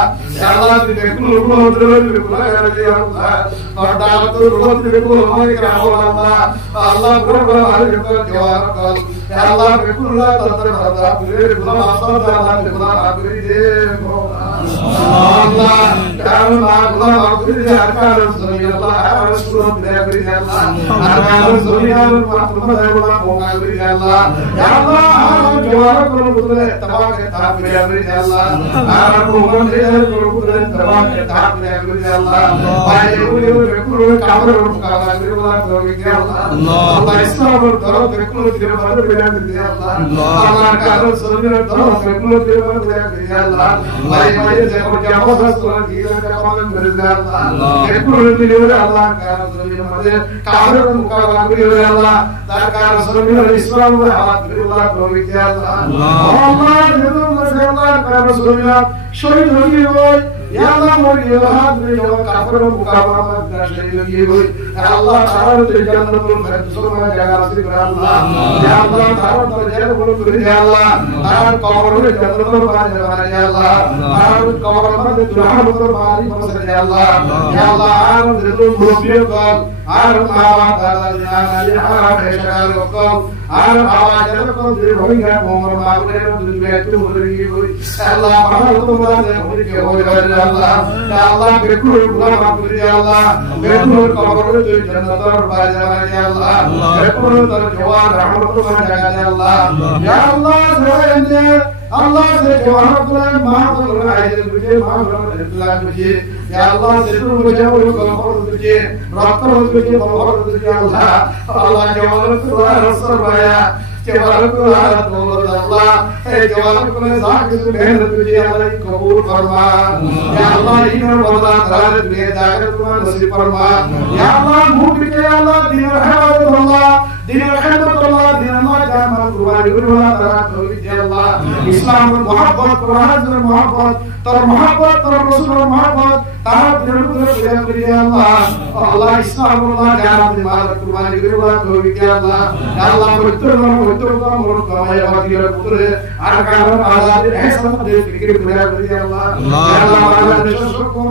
আল্লাহ দিকে কোনো ধরে বলা করে আল্লাহ আর দাওয়াত রোজ দিকে বলা করে আল্লাহ আল্লাহ বড় আরে কর জওয়াব কর আল্লাহ বিকুল্লাহ তাদের হাদা করে বলা আল্লাহ আল্লাহ করে দে আল্লাহ আল্লাহ আল্লাহ করে আরকান সুনি আল্লাহ রাসূল দে করে আল্লাহ আরকান সুনি আল্লাহ মাহমুদ আল্লাহ মওকা করে আল্লাহ ইয়া আল্লাহ জওয়াব করো বলে তাবাকে তাব করে আল্লাহ আর মোহাম্মদ এর করো বলে তাবাকে তাব করে আল্লাহ পায়ে উড়ে বিকুল কাবর মুকাবা করে আল্লাহ করে আল্লাহ আল্লাহ ইসলামের দরদ বিকুল দিরে বাদ বেলা করে আল্লাহ আল্লাহ কারো সুনির দরদ বিকুল দিরে বাদ বেলা করে আল্লাহ ভাই যখন জামাত সুরা দিয়ে কামাল করে আল্লাহ বিকুল দিরে আল্লাহ কারো সুনির মধ্যে কাবর মুকাবা করে আল্লাহ তার কারো সুনির ইসলামের হাত করে আল্লাহ করে আল্লাহ আল্লাহ দিলে আল্লাহ কারো সুনির শহীদ হয়ে গই ইয়া আল্লাহ মরিয়ে হাত করে কাবর মুকাবা করে শহীদ হয়ে গই আল্লাহ তাআলা জান্নাতুল ফেরদৌসের জায়গা নসিব করে আল্লাহ ইয়া আল্লাহ তাআলা জায়গা বলে করে ইয়া আল্লাহ তার কবরে জান্নাতুল বাড়ি বানাই ইয়া আল্লাহ তার কবরের মধ্যে রহমতের বাড়ি বসে ইয়া আল্লাহ ইয়া আল্লাহ আর দিলুল মুরব্বিয় কল আর মাওয়া তাআলা জানা ইয়া বেশাল কল আর আওয়াজের কল যে হইয়া ওমর মাগুরের দুনিয়া একটু হয়ে গই আল্লাহ ভালো তোমার হয়ে গই আল্লাহ ইয়া আল্লাহ বিকুল গুনাহ মাফ করে ইয়া আল্লাহ বিকুল কবরে তুই জান্নাতের বাড়ি বানাই ইয়া আল্লাহ বিকুল তোর জওয়ার রহমতুল্লাহ জায়গা ইয়া আল্লাহ ইয়া আল্লাহ জয়ন্দে আল্লাহ से जवाब করে মাফ করে আইদের বুঝে মাফ করে ইসলাম বুঝে ইয়া আল্লাহ যেটু বুঝে ওই কবর বুঝে রক্ত বুঝে কবর বুঝে আল্লাহ আল্লাহ জওয়াব করে রাসূল ভাইয়া जवाब को अल्लाह ए जवाब को जाके मेहनत तुझे अल्लाह कबूल फरमा या अल्लाह इन बंदा घर में जाकर तुम नसीब फरमा या अल्लाह मुख के अल्लाह दिन रहमत अल्लाह दिन अल्लाह जान कुर्बानी करना तेरा तौफीक दे अल्लाह इस्लाम में मोहब्बत कुरान में मोहब्बत तर मोहब्बत तर रसूल में मोहब्बत तारा दिन करे अल्लाह अल्लाह इस्लाम अल्लाह जान माल कुर्बानी करना तौफीक दे अल्लाह या अल्लाह पवित्र का मोर कमाई वाली पुत्र आकार आजाद ऐसा दे फिक्र पूरा कर दिया अल्लाह या अल्लाह हमारा निश्चय को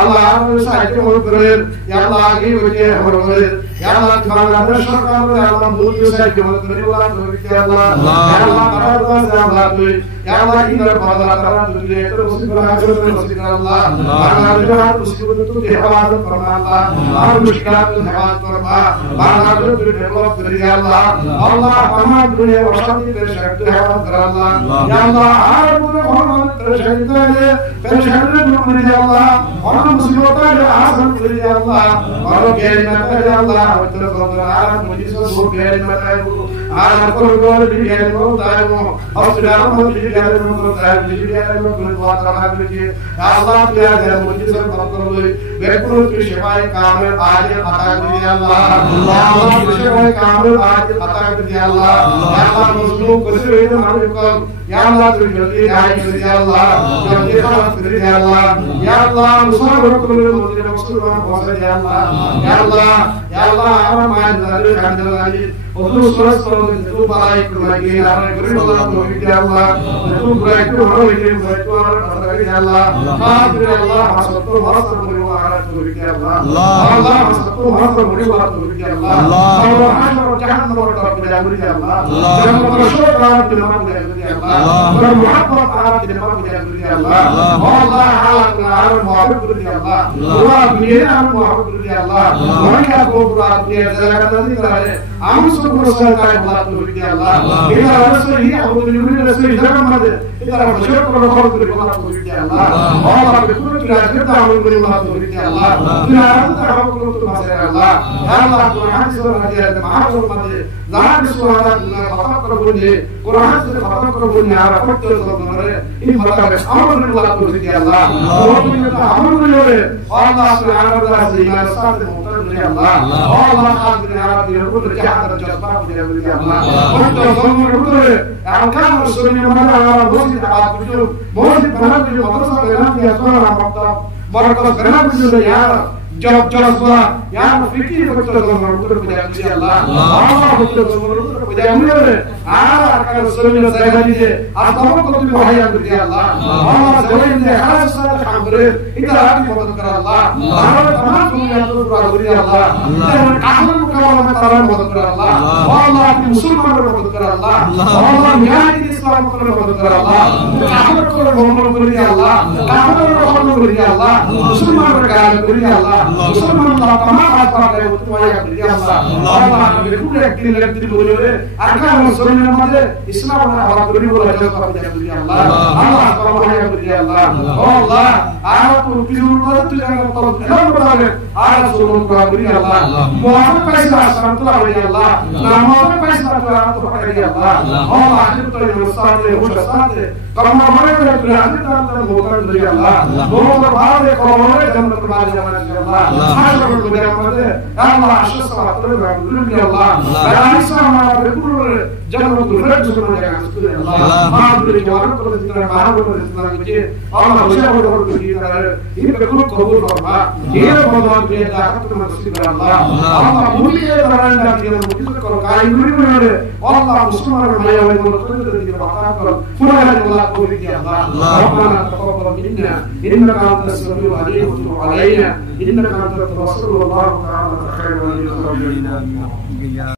अल्लाह हमारे साथ हो करे या अल्लाह आगे मुझे हमारे या अल्लाह तुम्हारा दर्शन कर अल्लाह मूल से जो करे वाला तो या अल्लाह या अल्लाह करार से अल्लाह तो या अल्लाह इधर बादल करा तुझे तो मुसीबत आकर में मुसीबत अल्लाह हमारा जो मुसीबत तो हिफाजत फरमा अल्लाह और मुश्किलात को हिफाजत फरमा हमारा जो डेवलप कर दिया अल्लाह अल्लाह हमारा दुनिया वाली पेशकश है अल्लाह या अल्लाह हर पूरे हम पेशकश है पेशकश में या अल्लाह और मुसीबत है आसान कर दिया अल्लाह और गैर में है अल्लाह और तो प्रोग्राम मुझे सब गैर में है आज को गोल भी गैर में होता है वो और सुधार में भी गैर में होता है भी गैर में कोई बात रहा कीजिए या अल्लाह क्या है मुझे सब करो बिल्कुल की शिफाए कामिल आज अता कीजिए अल्लाह या अल्लाह शिफाए कामिल आज अता कीजिए अल्लाह या अल्लाह मजलूम को से हमारे को या अल्लाह तुझे जल्दी गाय कर या अल्लाह जल्दी खलास कर या अल्लाह या अल्लाह मुसलमान को मुझे मुसलमान पहुंचा या अल्लाह या अल्लाह हमारा मान दर खानदानी और सुरस को तू बड़ाई करवाएगी हमारे गरीब अल्लाह को या अल्लाह तू बड़ाई को हो ये तो या अल्लाह कादिर अल्लाह हसतो हसतो परिवार को या अल्लाह अल्लाह हसतो हसतो परिवार को या अल्लाह और हशर जहन्नम और रब या अल्लाह जब रसूल का दिलमा को या अल्लाह और मोहब्बत आ दिलमा को या अल्लाह अल्लाह हालत और मोहब्बत को या अल्लाह दुआ मेरा मोहब्बत को या अल्लाह और क्या को पूरा अपने जगह का नहीं करे हम सब को सरकार अल्लाह को या अल्लाह इधर रसूल ही और दुनिया रसूल इधर मत इधर रसूल को रखो को अल्लाह को या अल्लाह और बिल्कुल राजनीति अमल को अल्लाह को या अल्लाह राजनीति अमल को तो या अल्लाह या अल्लाह कुरान से हदिया महापुर मत जान सुवादा खत्म करो ने कुरान से खत्म करो ने यार पट्टे तो मरे इन मतलब अमल को अल्लाह को या अल्लाह और दुनिया का अमल को ले अल्लाह सुब्हान अल्लाह से ईमान साथ मुतन या अल्लाह अल्लाह कादिर या रब को जहाद जज्बा को या अल्लाह और तो हम को अहकाम सुन्नी मना मौजिद बात जो मौजिद बना जो मदरसा बना दिया सोना मक्तब बरकत बना जो यार jazba ya fikir betul zaman betul berjaya Allah Allah betul zaman betul berjaya Allah akan selalu saya dia atau betul berjaya Allah Allah selalu dia khas sahaja khamre itu lagi betul Allah Allah tamam dunia itu berjaya Allah kahwin kawan mataran betul Allah Allah Musliman betul Allah Allah nyari Islam betul Allah kahwin kawan betul Allah kahwin kawan betul Allah Musliman betul Allah Musulman Allah tamam asbab dari utmaya berjaya Allah berkuda ekdin lekdin boleh akan Muslimin made Islam orang beri bola jawab berjaya Allah Allah tamamnya berjaya Allah Allah aku pizur tu jangan tahu dalam berbagai ada suruh berjaya Allah Muhammad paisa santulah berjaya Allah nama paisa tu berjaya Allah Allah itu yang besar yang besar kalau mereka berani dalam bukan berjaya Allah bukan bahaya kalau mereka dalam berbagai Allah Allah Allah asyik sahabat terbaik dunia Allah dan Islam berkurang jangan berkurang jangan Allah maaf beri jawab kalau kita maaf kalau kita lagi Allah usia berkurang kita ini berkurang kabul Allah ini berkurang dia dapat masuk ke Allah Allah mulia dalam dan dia mungkin kalau kain beri Allah Muslim maya yang berkurang dari bakal pura Allah beri Allah Rabbana taqabbal minna innaka antas samiul alim wa tub alaina innaka antat tawwabur rahim الله تعالى خير من